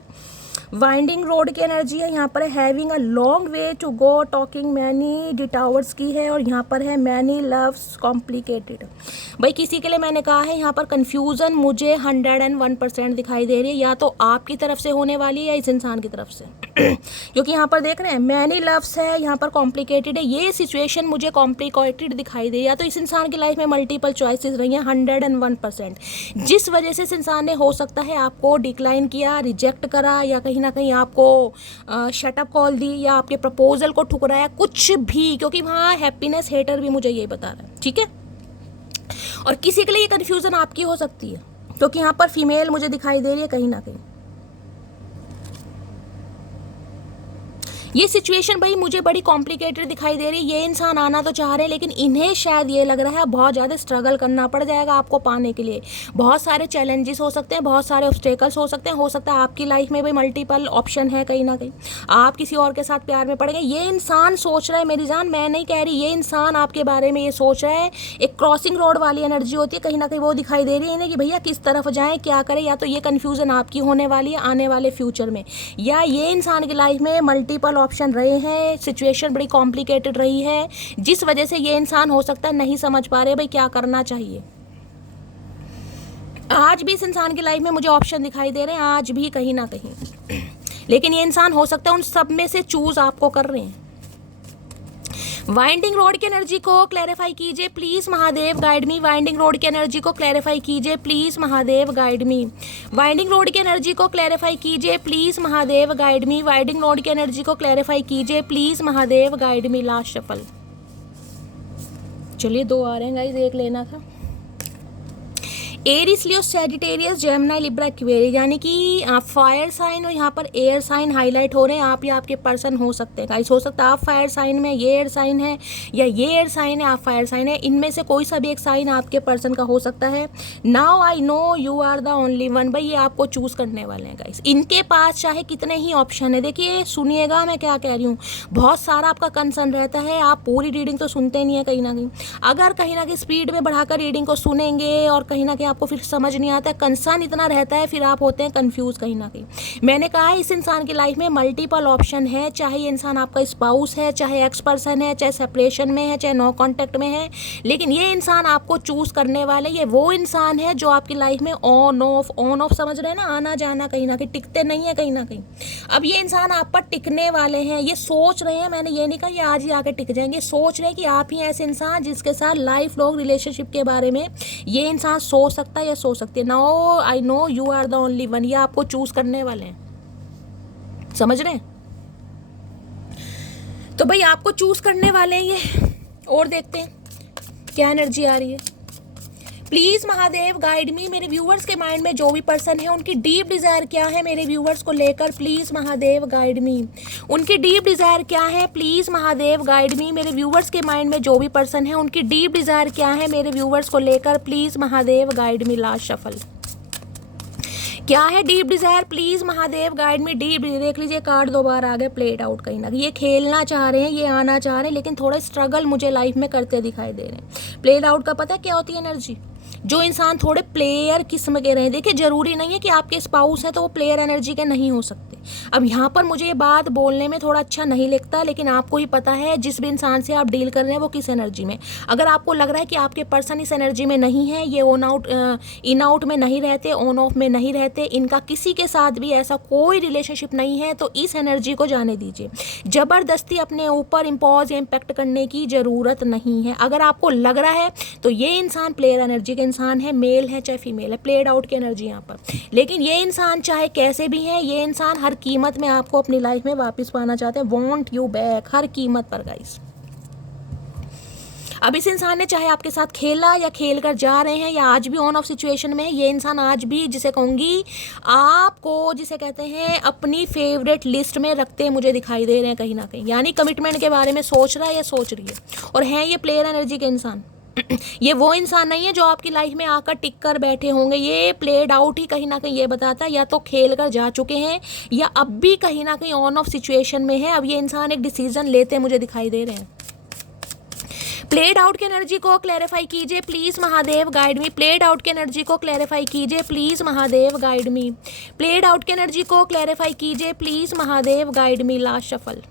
वाइंडिंग रोड की एनर्जी है, यहाँ पर है having a long way to go, talking many डिटावर्स की है, और यहाँ पर है मैनी लव्स कॉम्प्लिकेटेड। भाई किसी के लिए मैंने कहा है यहाँ पर कन्फ्यूज़न मुझे 101% दिखाई दे रही है, या तो आपकी तरफ से होने वाली है या इस इंसान की तरफ से क्योंकि यहाँ पर देख रहे हैं मैनी लव्स है, यहाँ पर कॉम्प्लिकेटेड है। ये सिचुएशन मुझे कॉम्प्लिकेटेड दिखाई दे, या तो इस इंसान की लाइफ में मल्टीपल चॉइसेस रही हैं 101%, जिस वजह से इस इंसान ने हो सकता है आपको डिक्लाइन किया, रिजेक्ट करा, या कहीं ना कहीं आपको शटअप कॉल दी, या आपके प्रपोजल को ठुकराया, कुछ भी, क्योंकि वहाँ हैप्पीनेस हेटर भी मुझे ये बता रहा है, ठीक है। और किसी के लिए ये कन्फ्यूज़न आपकी हो सकती है, क्योंकि यहाँ पर फीमेल मुझे दिखाई दे रही है कहीं ना कहीं। ये सिचुएशन भाई मुझे बड़ी कॉम्प्लिकेटेड दिखाई दे रही है। ये इंसान आना तो चाह रहे हैं, लेकिन इन्हें शायद ये लग रहा है बहुत ज़्यादा स्ट्रगल करना पड़ जाएगा आपको पाने के लिए। बहुत सारे चैलेंजेस हो सकते हैं, बहुत सारे ऑब्स्टेकल्स हो सकते हैं। हो सकता है आपकी लाइफ में भी मल्टीपल ऑप्शन है, कहीं ना कहीं आप किसी और के साथ प्यार में पड़ेंगे। ये इंसान सोच रहा है, मेरी जान मैं नहीं कह रही, ये इंसान आपके बारे में ये सोच रहा है। एक क्रॉसिंग रोड वाली एनर्जी होती है, कहीं ना कहीं वो दिखाई दे रही है इन्हें कि भैया किस तरफ जाएँ, क्या करें। या तो ये कन्फ्यूज़न आपकी होने वाली है आने वाले फ्यूचर में, या ये इंसान की लाइफ में मल्टीपल ऑप्शन रहे हैं, सिचुएशन बड़ी कॉम्प्लिकेटेड रही है, जिस वजह से ये इंसान हो सकता है नहीं समझ पा रहे भाई क्या करना चाहिए। आज भी इस इंसान की लाइफ में मुझे ऑप्शन दिखाई दे रहे हैं, आज भी कहीं ना कहीं, लेकिन ये इंसान हो सकता है उन सब में से चूज आपको कर रहे हैं। वाइंडिंग रोड की एनर्जी को क्लैरिफाई कीजिए please Mahadev guide me. Winding road की एनर्जी को क्लैरिफाई कीजिए please Mahadev guide me. Winding road की एनर्जी को क्लैरिफाई कीजिए please Mahadev guide me. Winding road की एनर्जी को क्लैरिफाई कीजिए please Mahadev guide me. Last shuffle, चलिए 2 आ रहे हैं गाइस, एक लेना था। Eris, Leo, Sagittarius, Gemini, Libra, Aquarius, यानी कि आप फायर साइन और यहाँ पर एयर साइन हाईलाइट हो रहे हैं। आप या आपके पर्सन हो सकते हैं गाइस, हो सकता है आप फायर साइन में, ये एयर साइन है, या ये एयर साइन है, आप फायर साइन है। इनमें से कोई सा भी एक साइन आपके पर्सन का हो सकता है। Now I know you are the only one. भाई ये आपको चूज करने वाले हैं गाइस। इनके पास चाहे कितने ही ऑप्शन है, देखिए सुनिएगा मैं क्या कह रही हूँ, बहुत सारा आपका कंसर्न रहता है, आप पूरी रीडिंग तो सुनते नहीं है कहीं ना कहीं। अगर कहीं ना कहीं स्पीड में बढ़ाकर रीडिंग को सुनेंगे और कहीं ना कहीं आपको फिर समझ नहीं आता, कंसर्न इतना रहता है, फिर आप होते हैं कंफ्यूज कहीं ना कहीं। मैंने कहा इस इंसान की लाइफ में मल्टीपल ऑप्शन है, चाहे ये इंसान आपका स्पाउस है, चाहे एक्स पर्सन है, चाहे सेपरेशन में है, चाहे नो कॉन्टेक्ट में है, लेकिन ये इंसान आपको चूज करने वाले, ये वो इंसान है जो आपकी लाइफ में ऑन ऑफ समझ रहे हैं ना, आना जाना कहीं ना कहीं, टिकते नहीं है कहीं ना कहीं। अब ये इंसान आप पर टिकने वाले हैं, ये सोच रहे हैं, मैंने ये नहीं कहा ये आज ही आकर टिक जाएंगे, सोच रहे हैं कि आप ही ऐसे इंसान जिसके साथ लाइफ लॉन्ग रिलेशनशिप के बारे में ये इंसान सोच सकता है या सोच सकती है। Now I know you are the only one, ये आपको चूज करने वाले हैं, समझ रहे हैं। तो भाई आपको चूज करने वाले हैं ये, और देखते हैं क्या एनर्जी आ रही है। प्लीज महादेव गाइड मी। मेरे व्यूवर्स के माइंड में जो भी पर्सन है उनकी डीप डिजायर क्या है मेरे व्यूवर्स को लेकर, प्लीज महादेव गाइड मी। उनकी डीप डिजायर क्या है, प्लीज महादेव गाइड मी। मेरे व्यूवर्स के माइंड में जो भी पर्सन है उनकी डीप डिजायर क्या है मेरे व्यूवर्स को लेकर, please Mahadev guide me. Last shuffle, क्या है deep Dzire, please Mahadev guide me. Deep, देख लीजिए कार्ड 2 बार आ गए, प्लेड आउट कहीं ना, ये खेलना चाह रहे हैं, ये आना चाह रहे हैं, लेकिन थोड़ा स्ट्रगल मुझे लाइफ में करते दिखाई दे रहे हैं। प्लेड आउट का पता है क्या होती है एनर्जी, जो इंसान थोड़े प्लेयर किस्म के रहे। देखिए जरूरी नहीं है कि आपके स्पाउस है तो वो प्लेयर एनर्जी के नहीं हो सकते। अब यहाँ पर मुझे ये बात बोलने में थोड़ा अच्छा नहीं लगता, लेकिन आपको ही पता है जिस भी इंसान से आप डील कर रहे हैं वो किस एनर्जी में। अगर आपको लग रहा है कि आपके पर्सन इस एनर्जी में नहीं है, ये ऑन आउट इन आउट में नहीं रहते, ऑन ऑफ में नहीं रहते, इनका किसी के साथ भी ऐसा कोई रिलेशनशिप नहीं है, तो इस एनर्जी को जाने दीजिए। जबरदस्ती अपने ऊपर इम्पोज या इम्पैक्ट करने की ज़रूरत नहीं है। अगर आपको लग रहा है तो ये इंसान प्लेयर एनर्जी के इंसान है, मेल है चाहे फीमेल है, प्लेड आउट की एनर्जी यहाँ पर। लेकिन ये इंसान चाहे कैसे भी है, ये इंसान हर कीमत में आपको अपनी लाइफ में वापस पाना चाहते हैं, वांट यू बैक, हर कीमत पर गाइस। अब इस इंसान ने चाहे आपके साथ खेला या खेल कर जा रहे हैं या आज भी ऑन ऑफ सिचुएशन में है, ये इंसान आज भी जिसे कहूँगी आपको, जिसे कहते हैं अपनी फेवरेट लिस्ट में रखते हैं मुझे दिखाई दे रहे हैं कहीं ना कहीं, यानी कमिटमेंट के बारे में सोच रहा है या सोच रही है, और हैं ये प्लेयर एनर्जी के इंसान। ये वो इंसान नहीं है जो आपकी लाइफ में आकर टिक कर बैठे होंगे। ये प्लेड आउट ही कहीं ना कहीं ये बताता है, या तो खेल कर जा चुके हैं या अब भी कहीं ना कहीं ऑन ऑफ सिचुएशन में है। अब ये इंसान एक डिसीजन लेते मुझे दिखाई दे रहे हैं। प्लेड आउट की एनर्जी को क्लैरिफाई कीजिए please Mahadev guide me. Played out की एनर्जी को क्लैरिफाई कीजिए please Mahadev guide me. Played out की एनर्जी को क्लैरिफाई कीजिए please Mahadev guide me. Last shuffle.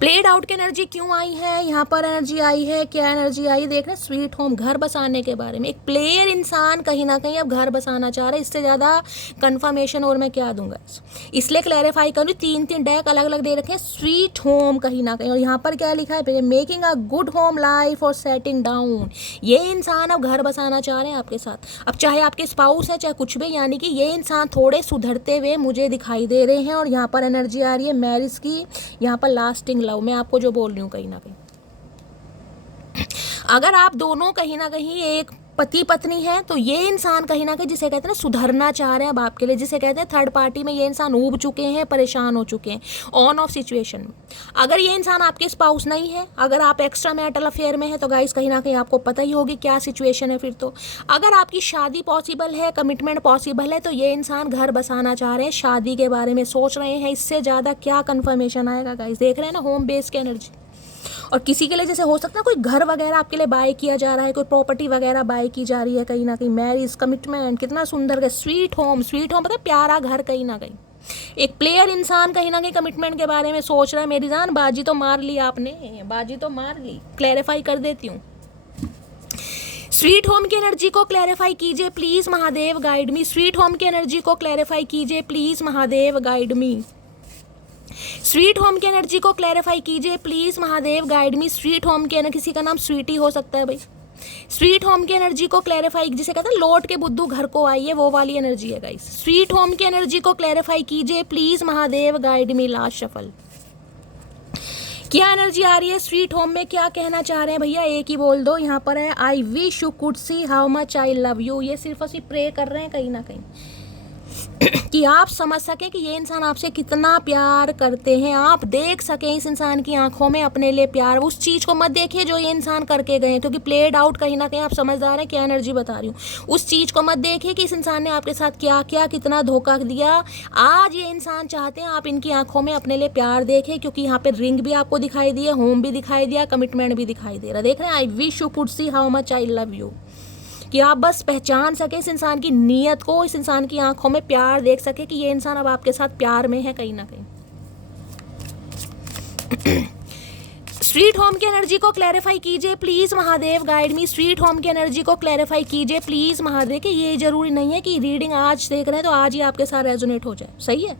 Played out की एनर्जी क्यों आई है, यहाँ पर एनर्जी आई है, क्या एनर्जी आई, देख रहे हैं स्वीट होम, घर बसाने के बारे में। एक प्लेयर इंसान कहीं ना कहीं अब घर बसाना चाह रहा है। इससे ज़्यादा कंफर्मेशन और मैं क्या दूंगा, इसलिए क्लैरिफाई करूँ। 3 डेक अलग अलग दे रखे हैं, स्वीट होम कहीं ना कहीं, और यहाँ पर क्या लिखा है, making a good home life और सेटिंग डाउन। ये इंसान अब घर बसाना चाह रहे हैं आपके साथ। अब चाहे आपके स्पाउस है चाहे कुछ भी, यानी कि ये इंसान थोड़े सुधरते हुए मुझे दिखाई दे रहे हैं। और यहाँ पर एनर्जी आ रही है मैरिज की, यहाँ पर लास्टिंग लव। मैं आपको जो बोल रही हूँ कहीं ना कहीं, अगर आप दोनों कहीं ना कहीं एक पति पत्नी है तो ये इंसान कहीं ना कहीं जिसे कहते हैं ना सुधरना चाह रहे हैं अब आपके लिए, जिसे कहते हैं थर्ड पार्टी में ये इंसान ऊब चुके हैं, परेशान हो चुके हैं ऑन ऑफ सिचुएशन में। अगर ये इंसान आपके स्पाउस नहीं है, अगर आप एक्स्ट्रा मैरिटल अफेयर में है तो गाइस कहीं ना कहीं आपको पता ही होगी क्या सिचुएशन है फिर तो। अगर आपकी शादी पॉसिबल है, कमिटमेंट पॉसिबल है, तो ये इंसान घर बसाना चाह रहे हैं, शादी के बारे में सोच रहे हैं। इससे ज़्यादा क्या कन्फर्मेशन आएगा गाइस, देख रहे हैं ना होम बेस की एनर्जी। और किसी के लिए जैसे हो सकता है कोई घर वगैरह आपके लिए बाय किया जा रहा है, कोई प्रॉपर्टी वगैरह बाय की जा रही है कहीं ना कहीं, मैरिज, कमिटमेंट, कितना सुंदर है, स्वीट होम। स्वीट होम मतलब प्यारा घर कहीं ना कहीं। एक प्लेयर इंसान कहीं ना कहीं कमिटमेंट के बारे में सोच रहा है। मेरी जान बाजी तो मार ली आपने, बाजी तो मार ली। क्लैरिफाई कर देती हूँ, स्वीट होम की एनर्जी को क्लैरिफाई कीजिए please Mahadev guide me. Sweet home की एनर्जी को क्लैरिफाई कीजिए please Mahadev guide me. Sweet home की एनर्जी को क्लैरिफाई कीजिए please Mahadev guide me. Sweet home की एनर्जी, किसी का नाम स्वीटी हो सकता है भाई। स्वीट होम की एनर्जी को क्लैरिफाई, जिसे कहते हैं लौट के बुद्धू घर को आई है, वो वाली एनर्जी है गाइस। स्वीट होम की एनर्जी को क्लैरिफाई कीजिए please Mahadev guide me. Last shuffle. क्या एनर्जी आ रही है स्वीट होम में, क्या कहना चाह रहे हैं भैया, एक ही बोल दो। यहाँ पर है I wish you could see how much I love you. ये सिर्फ और सिर्फ प्रे कर रहे हैं कहीं ना कहीं कि आप समझ सकें कि ये इंसान आपसे कितना प्यार करते हैं। आप देख सकें इस इंसान की आंखों में अपने लिए प्यार। उस चीज़ को मत देखिए जो ये इंसान करके गए हैं, क्योंकि प्लेड आउट कहीं ना कहीं आप समझदार हैं क्या एनर्जी बता रही हूँ। उस चीज़ को मत देखिए कि इस इंसान ने आपके साथ क्या क्या कितना धोखा दिया। आज ये इंसान चाहते हैं आप इनकी आंखों में अपने लिए प्यार देखें, क्योंकि यहाँ पे रिंग भी आपको दिखाई दी है, होम भी दिखाई दिया, कमिटमेंट भी दिखाई दे रहा है। देख रहे हैं, I wish you could see how much I love you, कि आप बस पहचान सके इस इंसान की नीयत को, इस इंसान की आंखों में प्यार देख सके कि ये इंसान अब आपके साथ प्यार में है कहीं ना कहीं। स्वीट होम की एनर्जी को क्लैरिफाई कीजिए please Mahadev guide me. Sweet home की एनर्जी को क्लैरिफाई कीजिए प्लीज महादेव। कि ये जरूरी नहीं है कि रीडिंग आज देख रहे हैं तो आज ही आपके साथ रेजोनेट हो जाए, सही है।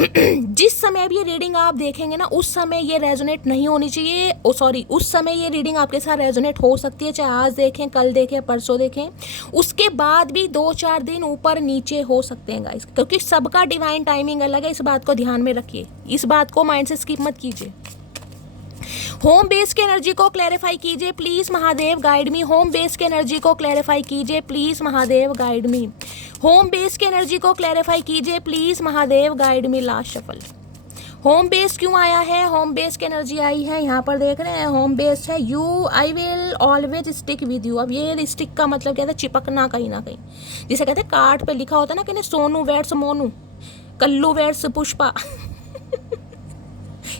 जिस समय भी ये रीडिंग आप देखेंगे ना उस समय ये रेजोनेट नहीं होनी चाहिए, उस समय ये रीडिंग आपके साथ रेजोनेट हो सकती है, चाहे आज देखें, कल देखें, परसों देखें, उसके बाद भी 2-4 दिन ऊपर नीचे हो सकते हैं गाइस, क्योंकि सबका डिवाइन टाइमिंग अलग है। इस बात को ध्यान में रखिए, इस बात को माइंड से स्किप मत कीजिए। होम बेस की एनर्जी को क्लैरिफाई कीजिए please Mahadev guide me. Home base की एनर्जी को क्लैरिफाई कीजिए please Mahadev guide me. Home base की एनर्जी को क्लैरिफाई कीजिए please Mahadev guide me. Last shuffle. Home base क्यों आया है, होम बेस की एनर्जी आई है, यहाँ पर देख रहे हैं होम बेस है you I will always stick with you. अब ये स्टिक का मतलब क्या है, चिपकना कहीं ना कहीं, जिसे कहते हैं कार्ड पे लिखा होता है ना कि सोनू वेट्स मोनू, कल्लू वेट्स पुष्पा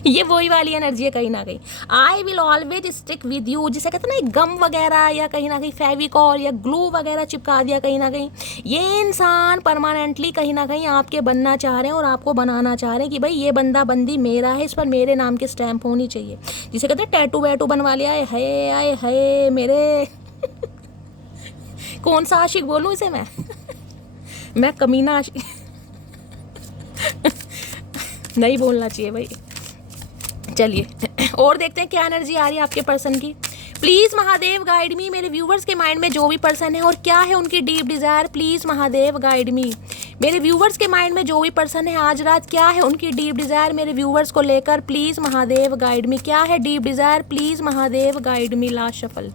ये वही वाली एनर्जी है कहीं ना कहीं। I will always stick with you, जिसे कहते हैं ना गम वगैरह या कहीं ना कहीं फेविकॉल या ग्लू वगैरह चिपका दिया कहीं ना कहीं। ये इंसान परमानेंटली कहीं ना कहीं आपके बनना चाह रहे हैं और आपको बनाना चाह रहे हैं कि भाई ये बंदा बंदी मेरा है, इस पर मेरे नाम की स्टैंप होनी चाहिए। जिसे कहते हैं टैटू वैटू बनवा लिया है, आए है मेरे कौन सा आशिक बोलूँ इसे मैं कमीना आशिक नहीं बोलना चाहिए भाई। चलिए और देखते हैं क्या एनर्जी आ रही है आपके पर्सन की। प्लीज महादेव गाइड मी। मेरे व्यूवर्स के माइंड में जो भी पर्सन है और क्या है उनकी deep Dzire, please Mahadev guide मी। मेरे व्यूवर्स के माइंड में जो भी पर्सन है आज रात क्या है उनकी डीप डिजायर मेरे व्यूवर्स को लेकर, प्लीज महादेव गाइड मी। क्या है deep Dzire, please Mahadev guide me. Last shuffle.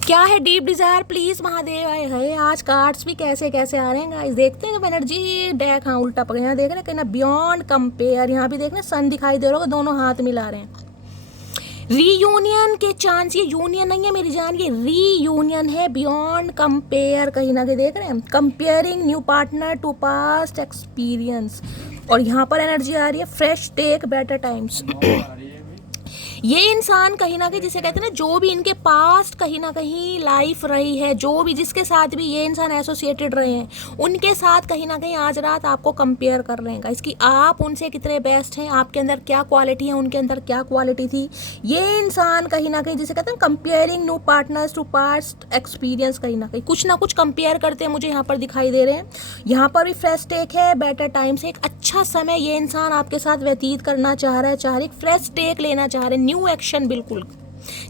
क्या है डीप डिजायर, प्लीज महादेव। आए है आज कार्ड्स भी कैसे कैसे आ रहे हैं गाइस, देखते हैं एनर्जी डेक। हाँ उल्टा पकड़े, यहाँ देख रहे हैं कहीं ना बियॉन्ड कंपेयर, यहाँ भी देख रहे हैं सन दिखाई दे रहा होगा, दोनों हाथ मिला रहे हैं। रीयूनियन के चांस, ये यूनियन नहीं है मेरी जान, ये रीयूनियन है। बियॉन्ड कंपेयर, कहीं ना कहीं देख रहे हैं, comparing new partner to past experience. और यहाँ पर एनर्जी आ रही है फ्रेश टेक बेटर टाइम्स। ये इंसान कहीं ना कहीं, जिसे कहते हैं ना, जो भी इनके पास्ट कहीं ना कहीं लाइफ रही है, जो भी जिसके साथ भी ये इंसान एसोसिएटेड रहे हैं, उनके साथ कहीं ना कहीं आज रात आपको कंपेयर कर रहे हैं इसकी, आप उनसे कितने बेस्ट हैं, आपके अंदर क्या क्वालिटी है, उनके अंदर क्या क्वालिटी थी। ये इंसान कहीं ना कहीं, जिसे कहते हैं comparing new partners to past experience, कहीं ना कुछ कंपेयर करते हैं मुझे यहाँ पर दिखाई दे रहे हैं। यहाँ पर भी फ्रेश टेक है, बेटर टाइम्स, एक अच्छा समय ये इंसान आपके साथ व्यतीत करना चाह रहा है, चाह रही फ्रेश टेक लेना चाह रहे हैं, न्यू एक्शन, बिल्कुल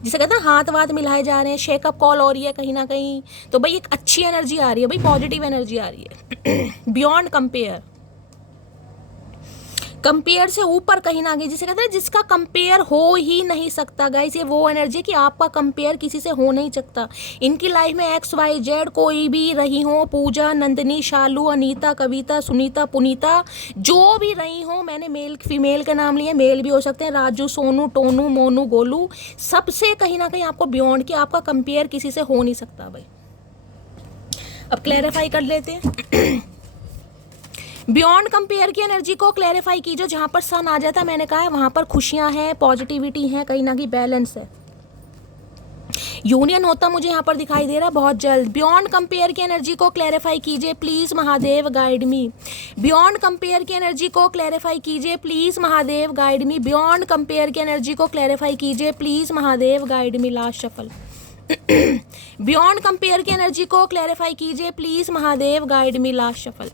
जिसे कहते हैं हाथ वाथ मिलाए जा रहे हैं, शेकअप कॉल हो रही है कहीं ना कहीं। तो भाई एक अच्छी एनर्जी आ रही है, भाई पॉजिटिव एनर्जी आ रही है। बियॉन्ड कंपेयर, कंपेयर से ऊपर कहीं ना कहीं, जिसे कहते हैं जिसका कंपेयर हो ही नहीं सकता गाइस। ये वो एनर्जी कि आपका कंपेयर किसी से हो नहीं सकता। इनकी लाइफ में XYZ कोई भी रही हो, पूजा, नंदिनी, शालू, अनीता, कविता, सुनीता, पुनीता, जो भी रही हो, मैंने मेल फीमेल के नाम लिए, मेल भी हो सकते हैं, राजू, सोनू, टोनू, मोनू, गोलू, सबसे कहीं ना कहीं आपको बियॉन्ड कि आपका कंपेयर किसी से हो नहीं सकता भाई। अब क्लैरिफाई कर लेते हैं। बियॉन्ड कंपेयर की एनर्जी को क्लैरिफाई कीजिए। जहाँ पर सन आ जाता है, मैंने कहा है वहाँ पर खुशियाँ हैं, पॉजिटिविटी है, कहीं ना कहीं बैलेंस है, यूनियन होता मुझे यहाँ पर दिखाई दे रहा है बहुत जल्द। बियॉन्ड कंपेयर की एनर्जी को क्लैरिफाई कीजिए please, Mahadev guide me. Beyond compare की एनर्जी को क्लैरिफाई कीजिए please, Mahadev guide me. Beyond compare की एनर्जी को क्लैरिफाई कीजिए please, Mahadev guide me. Last shuffle. Beyond compare की एनर्जी को क्लैरिफाई कीजिए please, Mahadev guide me. Last shuffle.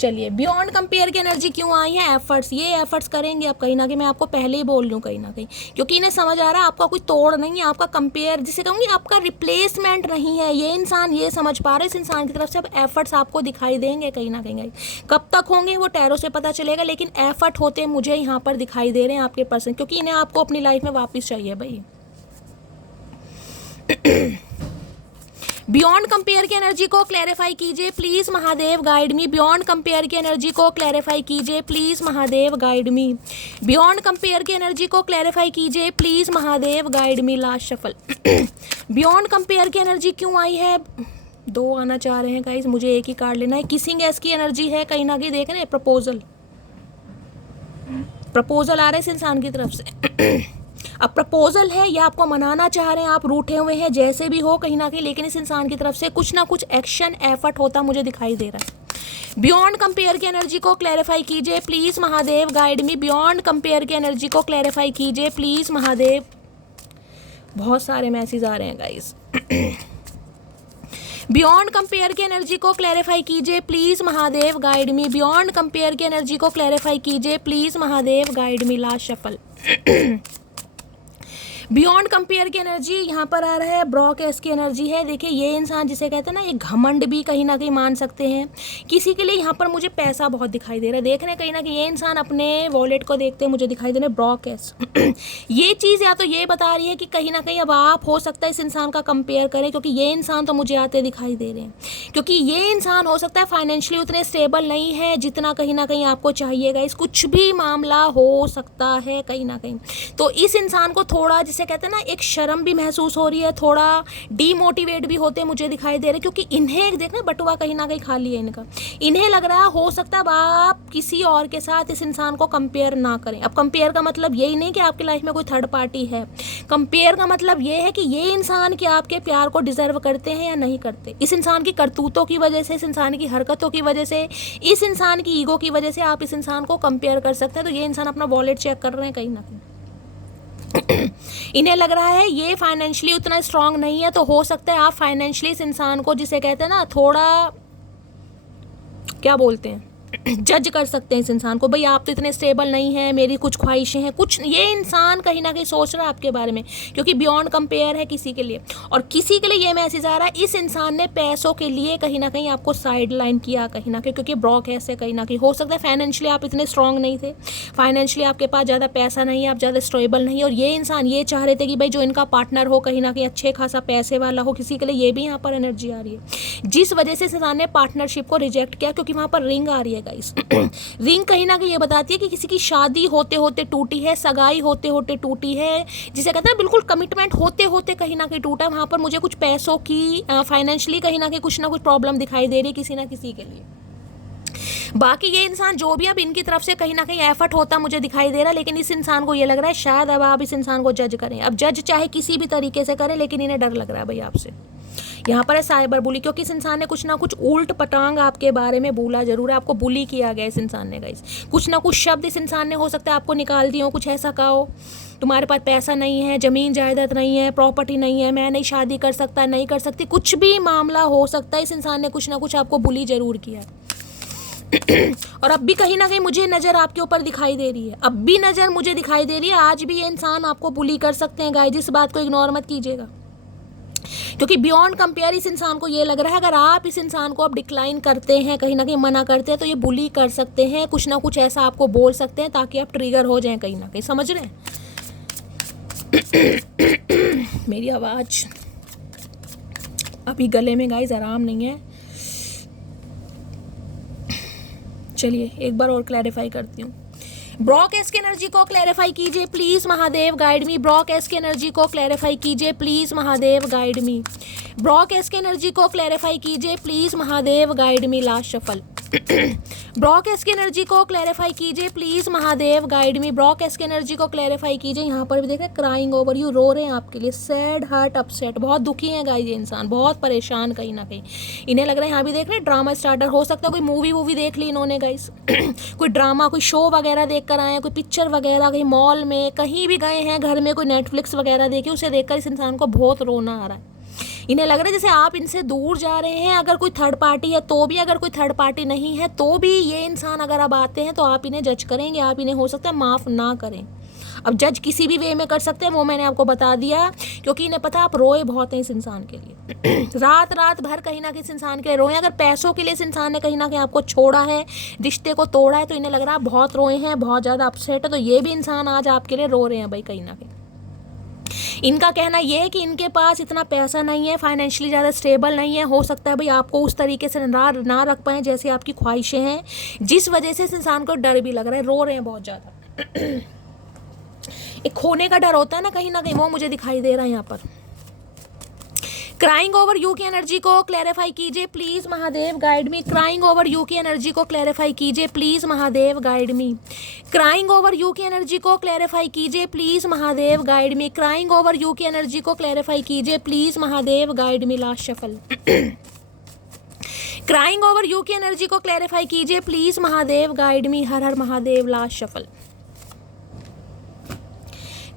चलिए, बियॉन्ड कंपेयर की एनर्जी क्यों आई है? एफर्ट्स, ये एफर्ट्स करेंगे अब कहीं ना कहीं, मैं आपको पहले ही बोल लूँ कहीं ना कहीं, क्योंकि इन्हें समझ आ रहा है आपका कोई तोड़ नहीं है, आपका कंपेयर जिसे कहूँगी आपका रिप्लेसमेंट नहीं है। ये इंसान ये समझ पा रहे हैं, इस इंसान की तरफ से अब एफर्ट्स आपको दिखाई देंगे कहीं ना कहीं। कब तक होंगे वो टैरो से पता चलेगा, लेकिन एफर्ट होते मुझे यहाँ पर दिखाई दे रहे हैं आपके पर्सन, क्योंकि इन्हें आपको अपनी लाइफ में वापस चाहिए भाई। बियॉन्ड कंपेयर की एनर्जी को क्लैरिफाई कीजिए please, Mahadev guide me. Beyond compare की एनर्जी को क्लैरिफाई कीजिए please, Mahadev guide me. Beyond compare की एनर्जी को क्लैरिफाई कीजिए please, Mahadev guide me. Last shuffle. Beyond compare की एनर्जी क्यों आई है? दो आना चाह रहे हैं गाइस, मुझे एक ही कार्ड लेना है। किसिंग एस की एनर्जी है कहीं ना कहीं, देख रहे हैं, प्रपोजल आ रहा है इस इंसान की तरफ से। अब प्रपोजल है या आपको मनाना चाह रहे हैं, आप रूठे हुए हैं, जैसे भी हो कहीं ना कहीं, लेकिन इस इंसान की तरफ से कुछ ना कुछ एक्शन एफर्ट होता मुझे दिखाई दे रहा है। बियॉन्ड कंपेयर की एनर्जी को क्लैरिफाई कीजिए please, Mahadev guide me. Beyond compare की एनर्जी को क्लैरिफाई कीजिए प्लीज़, महादेव। बहुत सारे मैसेज आ रहे हैं गाइस। बियॉन्ड कंपेयर की एनर्जी को क्लैरिफाई कीजिए please, Mahadev guide me. Beyond compare की एनर्जी को क्लैरिफाई कीजिए please, Mahadev guide me. Last shuffle. Beyond compare की एनर्जी यहाँ पर आ रहा है, ब्रॉकेस की एनर्जी है। देखिए, ये इंसान जिसे कहते हैं ना, एक घमंड भी कहीं ना कहीं मान सकते हैं किसी के लिए। यहाँ पर मुझे पैसा बहुत दिखाई दे रहा है, देख रहे हैं कहीं ना कहीं, ये इंसान अपने वॉलेट को देखते हैं मुझे दिखाई दे रहा है ब्रॉकेस। ये चीज़ या तो ये बता रही है कि कहीं ना कहीं अब आप हो सकता है इस इंसान का कंपेयर करें, क्योंकि ये इंसान तो मुझे आते दिखाई दे रहे हैं, क्योंकि ये इंसान हो सकता है फाइनेंशियली उतने स्टेबल नहीं है जितना कहीं ना कहीं आपको चाहिएगा। इस कुछ भी मामला हो सकता है कहीं ना कहीं। तो इस इंसान को थोड़ा जिसे कहते हैं ना, एक शर्म भी महसूस हो रही है, थोड़ा डीमोटिवेट भी होते मुझे दिखाई दे रहे, क्योंकि इन्हें देखना बटुआ कहीं ना कहीं खाली है इनका। इन्हें लग रहा हो सकता है अब आप किसी और के साथ इस इंसान को कंपेयर ना करें। अब कंपेयर का मतलब यही नहीं कि आपकी लाइफ में कोई थर्ड पार्टी है, कंपेयर का मतलब ये है कि ये इंसान क्या आपके प्यार को डिजर्व करते हैं या नहीं करते। इस इंसान की करतूतों की वजह से, इस इंसान की हरकतों की वजह से, इस इंसान की ईगो की वजह से आप इस इंसान को कंपेयर कर सकते हैं। तो ये इंसान अपना वॉलेट चेक कर रहे हैं कहीं ना कहीं। इन्हें लग रहा है ये फाइनेंशियली उतना स्ट्रांग नहीं है, तो हो सकता है आप फाइनेंशियली इस इंसान को जिसे कहते हैं ना, थोड़ा क्या बोलते हैं, जज कर सकते हैं इस इंसान को, भाई आप तो इतने स्टेबल नहीं हैं, मेरी कुछ ख्वाहिशें हैं, कुछ ये इंसान कहीं ना कहीं सोच रहा है आपके बारे में, क्योंकि बियॉन्ड कंपेयर है किसी के लिए। और किसी के लिए ये मैसेज आ रहा है, इस इंसान ने पैसों के लिए कहीं ना कहीं आपको साइड लाइन किया कहीं ना कहीं, क्योंकि ब्रॉक है कहीं ना कहीं। हो सकता है फाइनेंशियली आप इतने स्ट्रांग नहीं थे, फाइनेंशियली आपके पास ज़्यादा पैसा नहीं है, आप ज़्यादा स्टेबल नहीं है, और ये इंसान ये चाह रहे थे कि भाई जो इनका पार्टनर हो कहीं ना कहीं अच्छे खासा पैसे वाला हो, किसी के लिए ये भी यहाँ पर एनर्जी आ रही है, जिस वजह से इस इंसान ने पार्टनरशिप को रिजेक्ट किया, क्योंकि वहाँ पर रिंग आ रही है है गाइस। रिंग कहीं ना कहीं ये बताती है कि किसी की शादी होते होते टूटी है, सगाई होते होते टूटी है, जिसे कहते हैं बिल्कुल कमिटमेंट होते होते कहीं ना कहीं टूटा है। वहाँ पर मुझे कुछ पैसों की फाइनेंशियली कहीं ना कहीं कुछ ना कुछ प्रॉब्लम दिखाई दे रही है किसी ना किसी के लिए। बाकी ये इंसान जो भी अब इनकी तरफ से कहीं ना कहीं एफर्ट होता मुझे दिखाई दे रहा है, लेकिन इस इंसान को ये लग रहा है शायद अब आप इस इंसान को जज करें। अब जज चाहे किसी भी तरीके से करें, लेकिन इन्हें डर लग रहा है भाई आपसे। यहाँ पर है साइबर बुली, क्योंकि इस इंसान ने कुछ ना कुछ उल्ट पटांग आपके बारे में बोला जरूर है, आपको बुली किया गया इस इंसान ने गाइस। कुछ ना कुछ शब्द इस इंसान ने हो सकता है आपको निकाल दिए हो, कुछ ऐसा कहा हो तुम्हारे पास पैसा नहीं है, जमीन जायदाद नहीं है, प्रॉपर्टी नहीं है, मैं नहीं शादी कर सकता, नहीं कर सकती, कुछ भी मामला हो सकता है। इस इंसान ने कुछ ना कुछ आपको बुली जरूर किया और अब भी कहीं ना कहीं मुझे नज़र आपके ऊपर दिखाई दे रही है, अब भी नज़र मुझे दिखाई दे रही है। आज भी ये इंसान आपको बुली कर सकते हैं गाइस, इस बात को इग्नोर मत कीजिएगा, क्योंकि बियॉन्ड कंपेयर इस इंसान को ये लग रहा है अगर आप इस इंसान को अब डिक्लाइन करते हैं, कहीं ना कहीं मना करते हैं, तो ये बुली कर सकते हैं, कुछ ना कुछ ऐसा आपको बोल सकते हैं ताकि आप ट्रिगर हो जाएं कहीं ना कहीं, समझ रहे हैं। मेरी आवाज़ अभी गले में गाइस आराम नहीं है, चलिए एक बार और क्लैरिफाई करती हूँ। ब्रॉकेस की एनर्जी को क्लैरिफाई कीजिए प्लीज महादेव, गाइड मी। ब्रॉकेस की एनर्जी को क्लैरिफाई कीजिए प्लीज महादेव, गाइड मी। ब्रॉकेस की एनर्जी को क्लैरिफाई कीजिए please Mahadev, guide me. Last shuffle. ब्रॉकेस की एनर्जी को क्लैरिफाई कीजिए प्लीज महादेव, गाइड मी। ब्रॉकेस की एनर्जी को क्लैरिफाई कीजिए। यहाँ पर भी देख रहे हैं क्राइंग ओवर यू, रो रहे हैं आपके लिए, सैड हार्ट अपसेट, बहुत दुखी है गाइस ये इंसान, बहुत परेशान कहीं ना कहीं इन्हें लग रहा है। यहाँ भी देख रहे हैं ड्रामा स्टार्टर, हो सकता है कोई मूवी वूवी देख ली इन्होंने गाइस कोई ड्रामा, कोई शो वगैरह देख कर आए हैं, कोई पिक्चर वगैरह, कहीं मॉल में कहीं भी गए हैं, घर में कोई नेटफ्लिक्स वगैरह देखे, उसे देखकर इस इंसान को बहुत रोना आ रहा है। इन्हें लग रहा है जैसे आप इनसे दूर जा रहे हैं, अगर कोई थर्ड पार्टी है तो भी, अगर कोई थर्ड पार्टी नहीं है तो भी ये इंसान अगर अब आते हैं तो आप इन्हें जज करेंगे, आप इन्हें हो सकता है माफ़ ना करें। अब जज किसी भी वे में कर सकते हैं, वो मैंने आपको बता दिया, क्योंकि इन्हें पता आप रोए बहुत हैं इस इंसान के लिए रात रात भर कहीं ना कहीं इस इंसान के लिए रोए। अगर पैसों के लिए इस इंसान ने कहीं ना कहीं आपको छोड़ा है, रिश्ते को तोड़ा है, तो इन्हें लग रहा है आप बहुत रोए हैं, बहुत ज़्यादा अपसेट है, तो ये भी इंसान आज आपके लिए रो रहे हैं भाई कहीं ना कहीं। इनका कहना यह है कि इनके पास इतना पैसा नहीं है, फाइनेंशियली ज़्यादा स्टेबल नहीं है, हो सकता है भाई आपको उस तरीके से ना रख पाएँ जैसे आपकी ख्वाहिशें हैं, जिस वजह से इस इंसान को डर भी लग रहा है, रो रहे हैं बहुत ज़्यादा। एक खोने का डर होता है ना कहीं, वो मुझे दिखाई दे रहा है यहाँ पर। क्राइंग ओवर यू की एनर्जी को क्लैरिफाई कीजिए please Mahadev, guide me. Crying over you की एनर्जी को क्लैरिफाई कीजिए please Mahadev, guide me. Crying over you की एनर्जी को क्लैरिफाई कीजिए please Mahadev, guide me. Crying over you की एनर्जी को क्लैरिफाई कीजिए please Mahadev, guide me. Last shuffle. Crying over you की एनर्जी को क्लैरिफाई कीजिए please Mahadev, guide me. Her her Mahadev. Last shuffle.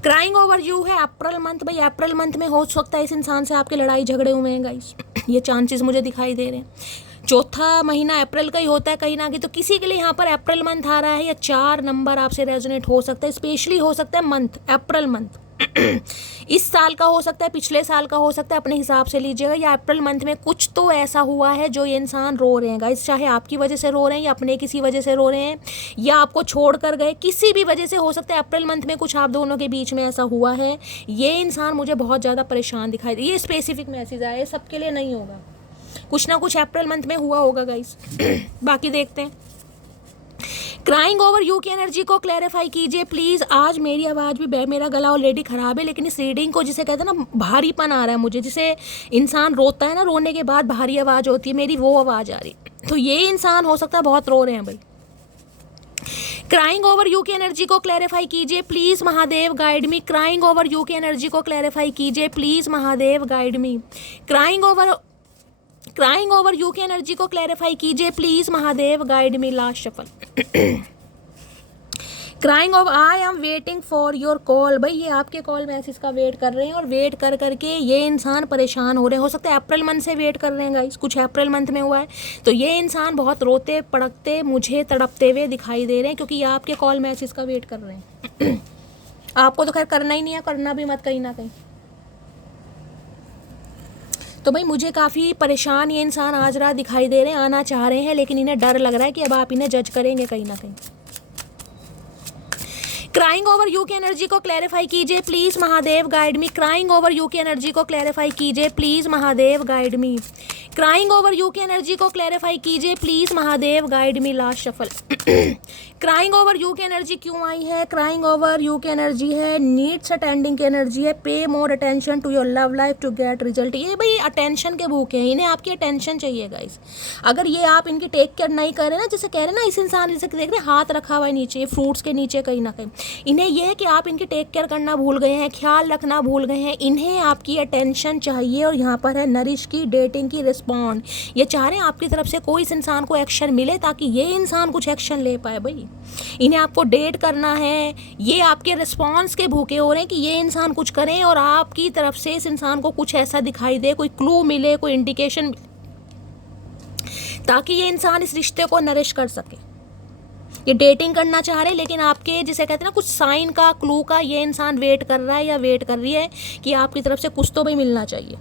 Crying over you है अप्रैल मंथ, भाई April month में हो सकता है इस इंसान से आपके लड़ाई झगड़े हुए हैं गाइस, ये चांसेस मुझे दिखाई दे रहे हैं। चौथा महीना अप्रैल का ही होता है कहीं ना कहीं, तो किसी के लिए यहाँ पर अप्रैल मंथ आ रहा है, या 4 नंबर आपसे रेजोनेट हो सकता है, स्पेशली हो सकता है मंथ अप्रैल मंथ इस साल का हो सकता है, पिछले साल का हो सकता है, अपने हिसाब से लीजिएगा, या अप्रैल मंथ में कुछ तो ऐसा हुआ है जो ये इंसान रो रहे हैं गाइस, चाहे आपकी वजह से रो रहे हैं या अपने किसी वजह से रो रहे हैं या आपको छोड़ कर गए, किसी भी वजह से हो सकता है अप्रैल मंथ में कुछ आप दोनों के बीच में ऐसा हुआ है। ये इंसान मुझे बहुत ज़्यादा परेशान दिखाई दे, ये स्पेसिफिक मैसेज आया, सबके लिए नहीं होगा, कुछ ना कुछ अप्रैल मंथ में हुआ होगा गाइस। बाकी देखते हैं। क्राइंग ओवर यू की एनर्जी को क्लैरिफाई कीजिए प्लीज़। आज मेरी आवाज़ भी, मेरा गला ऑलरेडी ख़राब है, लेकिन इस रीडिंग को जिसे कहते हैं ना भारीपन आ रहा है मुझे, जिसे इंसान रोता है ना, रोने के बाद भारी आवाज़ होती है, मेरी वो आवाज़ आ रही, तो ये इंसान हो सकता है बहुत रो रहे हैं भाई। क्राइंग ओवर यू की एनर्जी को क्लैरिफाई कीजिए please Mahadev, guide me. Crying over you की एनर्जी को क्लैरिफाई कीजिए please Mahadev, guide me. Crying over you की एनर्जी को क्लैरिफाई कीजिए please Mahadev, guide me. Last shuffle. Crying over I am waiting for your call, भाई ये आपके कॉल मैसेज का वेट कर रहे हैं, और वेट कर करके ये इंसान परेशान हो रहे हैं, हो सकता है अप्रैल मंथ से वेट कर रहे हैं गाइस, कुछ अप्रैल मंथ में हुआ है, तो ये इंसान बहुत रोते पड़कते मुझे तड़पते हुए दिखाई दे रहे हैं, क्योंकि ये आपके कॉल मैसेज का वेट कर रहे हैं। आपको तो खैर करना ही नहीं है, करना भी मत कहीं ना कहीं। तो भाई मुझे काफ़ी परेशान ये इंसान आज रात दिखाई दे रहे हैं, आना चाह रहे हैं, लेकिन इन्हें डर लग रहा है कि अब आप इन्हें जज करेंगे कहीं ना कहीं। क्राइंग ओवर यू की एनर्जी को क्लैरिफाई कीजिए please Mahadev guide me. Crying over you की एनर्जी को क्लैरिफाई कीजिए please Mahadev guide me. Crying over you की एनर्जी को क्लैरिफाई कीजिए please Mahadev guide me. Last shuffle. Crying over you की एनर्जी क्यों आई है? क्राइंग ओवर यू की एनर्जी है नीड्स अटेंडिंग की एनर्जी है। Pay more attention to your love life to get result. ये भाई अटेंशन के भूखे हैं, इन्हें आपकी अटेंशन चाहिए गाइस। अगर ये आप इनकी टेक केयर नहीं कर रहे ना, जैसे कह रहे हैं ना इस इंसान जैसे देख रहे हैं हाथ रखा हुआ है नीचे फ्रूट्स के नीचे कहीं ना कहीं, इन्हें ये है कि आप इनकी टेक केयर करना भूल गए हैं, ख्याल रखना भूल गए हैं। इन्हें आपकी अटेंशन चाहिए और यहाँ पर है नरिश की, डेटिंग की, रिस्पॉन्ड। ये चाह रहे हैं आपकी तरफ से कोई इस इंसान को एक्शन मिले ताकि ये इंसान कुछ एक्शन ले पाए। भाई इन्हें आपको डेट करना है, ये आपके रिस्पॉन्स के भूखे हो रहे हैं कि ये इंसान कुछ करें और आपकी तरफ से इस इंसान को कुछ ऐसा दिखाई दे, कोई क्लू मिले, कोई इंडिकेशन, ताकि ये इंसान इस रिश्ते को नरिश कर सके। ये डेटिंग करना चाह रहे हैं लेकिन आपके जिसे कहते हैं ना कुछ साइन का, क्लू का ये इंसान वेट कर रहा है या वेट कर रही है कि आपकी तरफ से कुछ तो भाई मिलना चाहिए।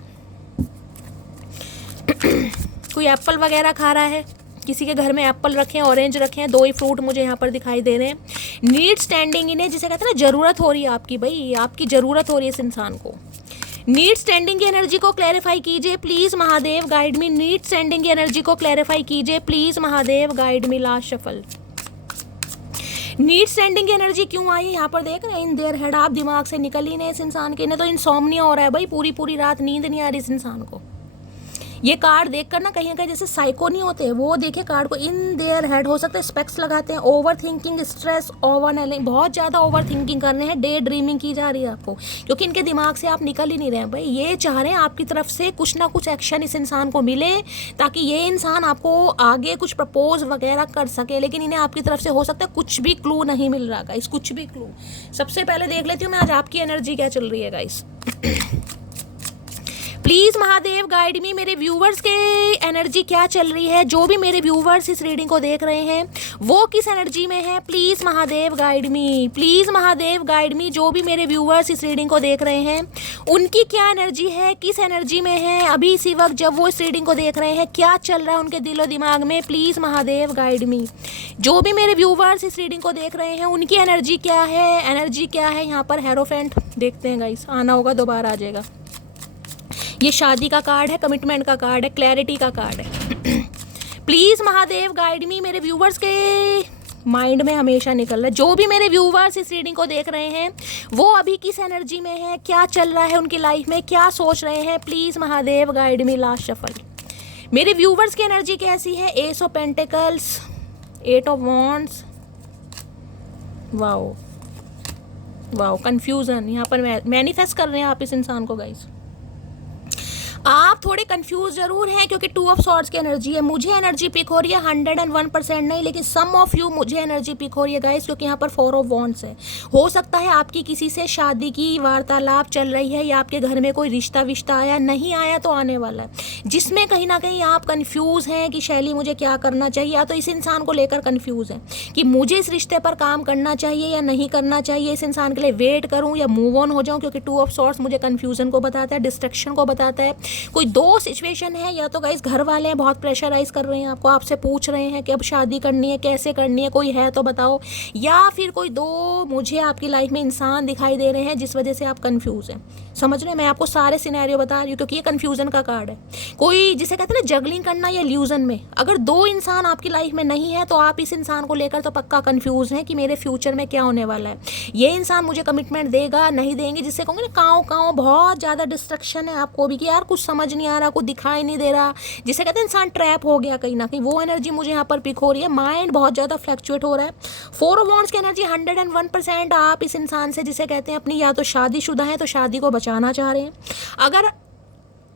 कोई एप्पल वगैरह खा रहा है, किसी के घर में एप्पल रखे हैं, ऑरेंज रखे हैं, दो ही फ्रूट मुझे यहाँ पर दिखाई दे रहे हैं। नीड स्टैंडिंग इन्हें जिसे कहते हैं ना ज़रूरत हो रही है आपकी, भाई आपकी ज़रूरत हो रही है इस इंसान को। नीड स्टैंडिंग की एनर्जी को क्लैरिफाई कीजिए please Mahadev guide me. Need standing की एनर्जी को क्लैरिफाई कीजिए please Mahadev guide me. Last shuffle. Need standing की एनर्जी क्यों आई? यहाँ पर देख रहे हैं इन देयर हेड, आप दिमाग से निकल ही नहीं इस इंसान के। इन्हें तो इंसोम्निया हो रहा है भाई, पूरी पूरी रात नींद नहीं आ रही इस इंसान को। ये कार्ड देखकर ना कहीं जैसे साइको नहीं होते वो, देखे कार्ड को, इन देयर हेड, हो सकता है स्पेक्स लगाते हैं। ओवर थिंकिंग, स्ट्रेस, ओवर, बहुत ज़्यादा ओवर थिंकिंग कर रहे हैं, डे ड्रीमिंग की जा रही है आपको, क्योंकि इनके दिमाग से आप निकल ही नहीं रहे हैं। भाई ये चाह रहे हैं आपकी तरफ से कुछ ना कुछ एक्शन इस इंसान को मिले ताकि ये इंसान आपको आगे कुछ प्रपोज वगैरह कर सके, लेकिन इन्हें आपकी तरफ से हो सकता है कुछ भी क्लू नहीं मिल रहा गाइस, कुछ भी क्लू। सबसे पहले देख लेती हूँ मैं आज आपकी एनर्जी क्या चल रही है गाइस। प्लीज महादेव गाइड मी, मेरे व्यूवर्स के एनर्जी क्या चल रही है? जो भी मेरे व्यूवर्स इस रीडिंग को देख रहे हैं वो किस एनर्जी में है? Please Mahadev guide me, please Mahadev guide मी। जो भी मेरे व्यूवर्स इस रीडिंग को देख रहे हैं उनकी क्या एनर्जी है, किस एनर्जी में है अभी इसी वक्त जब वो इस रीडिंग को देख रहे हैं? क्या चल रहा है उनके दिलो दिमाग में? प्लीज महादेव गाइड मी। जो भी मेरे व्यूवर्स इस रीडिंग को देख रहे हैं उनकी एनर्जी क्या है, एनर्जी क्या है? यहाँ पर हेरोफेंट देखते हैं गाइस, आना होगा दोबारा आ जाएगा। ये शादी का कार्ड है, कमिटमेंट का कार्ड है, क्लैरिटी का कार्ड है। प्लीज महादेव गाइड मी, मेरे व्यूवर्स के माइंड में हमेशा निकल रहा है। जो भी मेरे व्यूवर्स इस रीडिंग को देख रहे हैं वो अभी किस एनर्जी में है, क्या चल रहा है उनकी लाइफ में, क्या सोच रहे हैं? Please Mahadev guide me. Last shuffle. मेरे व्यूवर्स की एनर्जी कैसी है? Ace of pentacles, eight of wands, wow wow, confusion. यहाँ पर मैनिफेस्ट कर रहे हैं आप इस इंसान को गाइस। आप थोड़े कंफ्यूज जरूर हैं क्योंकि टू ऑफ सॉर्ड्स की एनर्जी है। मुझे एनर्जी पिक हो रही है 101% नहीं, लेकिन सम ऑफ यू मुझे एनर्जी पिक हो रही है गाइस, क्योंकि यहाँ पर 4 ऑफ वॉन्ड्स है। हो सकता है आपकी किसी से शादी की वार्तालाप चल रही है या आपके घर में कोई रिश्ता विश्ता आया, नहीं आया तो आने वाला है, जिसमें कहीं ना कहीं आप कंफ्यूज हैं कि शैली मुझे क्या करना चाहिए, या तो इस इंसान को लेकर कंफ्यूज है कि मुझे इस रिश्ते पर काम करना चाहिए या नहीं करना चाहिए, इस इंसान के लिए वेट करूँ या मूव ऑन हो जाऊँ, क्योंकि टू ऑफ सॉर्ड्स मुझे कन्फ्यूजन को बताता है, डिस्ट्रैक्शन को बताता है। कोई दो सिचुएशन है, या तो गाइस घर वाले हैं बहुत प्रेशराइज कर रहे हैं आपको, आपसे पूछ रहे हैं कि अब शादी करनी है, कैसे करनी है, कोई है तो बताओ, या फिर कोई दो मुझे आपकी लाइफ में इंसान दिखाई दे रहे हैं जिस वजह से आप कंफ्यूज हैं। समझ रहे हैं? मैं आपको सारे सिनेरियो बता रही हूँ क्योंकि ये कंफ्यूजन का कार्ड है। कोई जिसे कहते हैं ना जगलिंग करना या इल्यूजन में, अगर दो इंसान आपकी लाइफ में नहीं है तो आप इस इंसान को लेकर तो पक्का कंफ्यूज हैं कि मेरे फ्यूचर में क्या होने वाला है, ये इंसान मुझे कमिटमेंट देगा नहीं देंगे, जिससे कहूँगे ना काँव काँव, बहुत ज़्यादा डिस्ट्रक्शन है आपको भी कि यार कुछ समझ नहीं आ रहा, कुछ दिखाई नहीं दे रहा, जिसे कहते हैं इंसान ट्रैप हो गया कहीं ना कहीं, वो एनर्जी मुझे यहाँ पर पिक हो रही है। माइंड बहुत ज़्यादा फ्लक्चुएट हो रहा है। 4 ऑफ वॉन्ड्स की एनर्जी 101% आप इस इंसान से जिसे कहते हैं अपनी, या तो शादीशुदा है तो शादी को बचाना चाह रहे हैं। अगर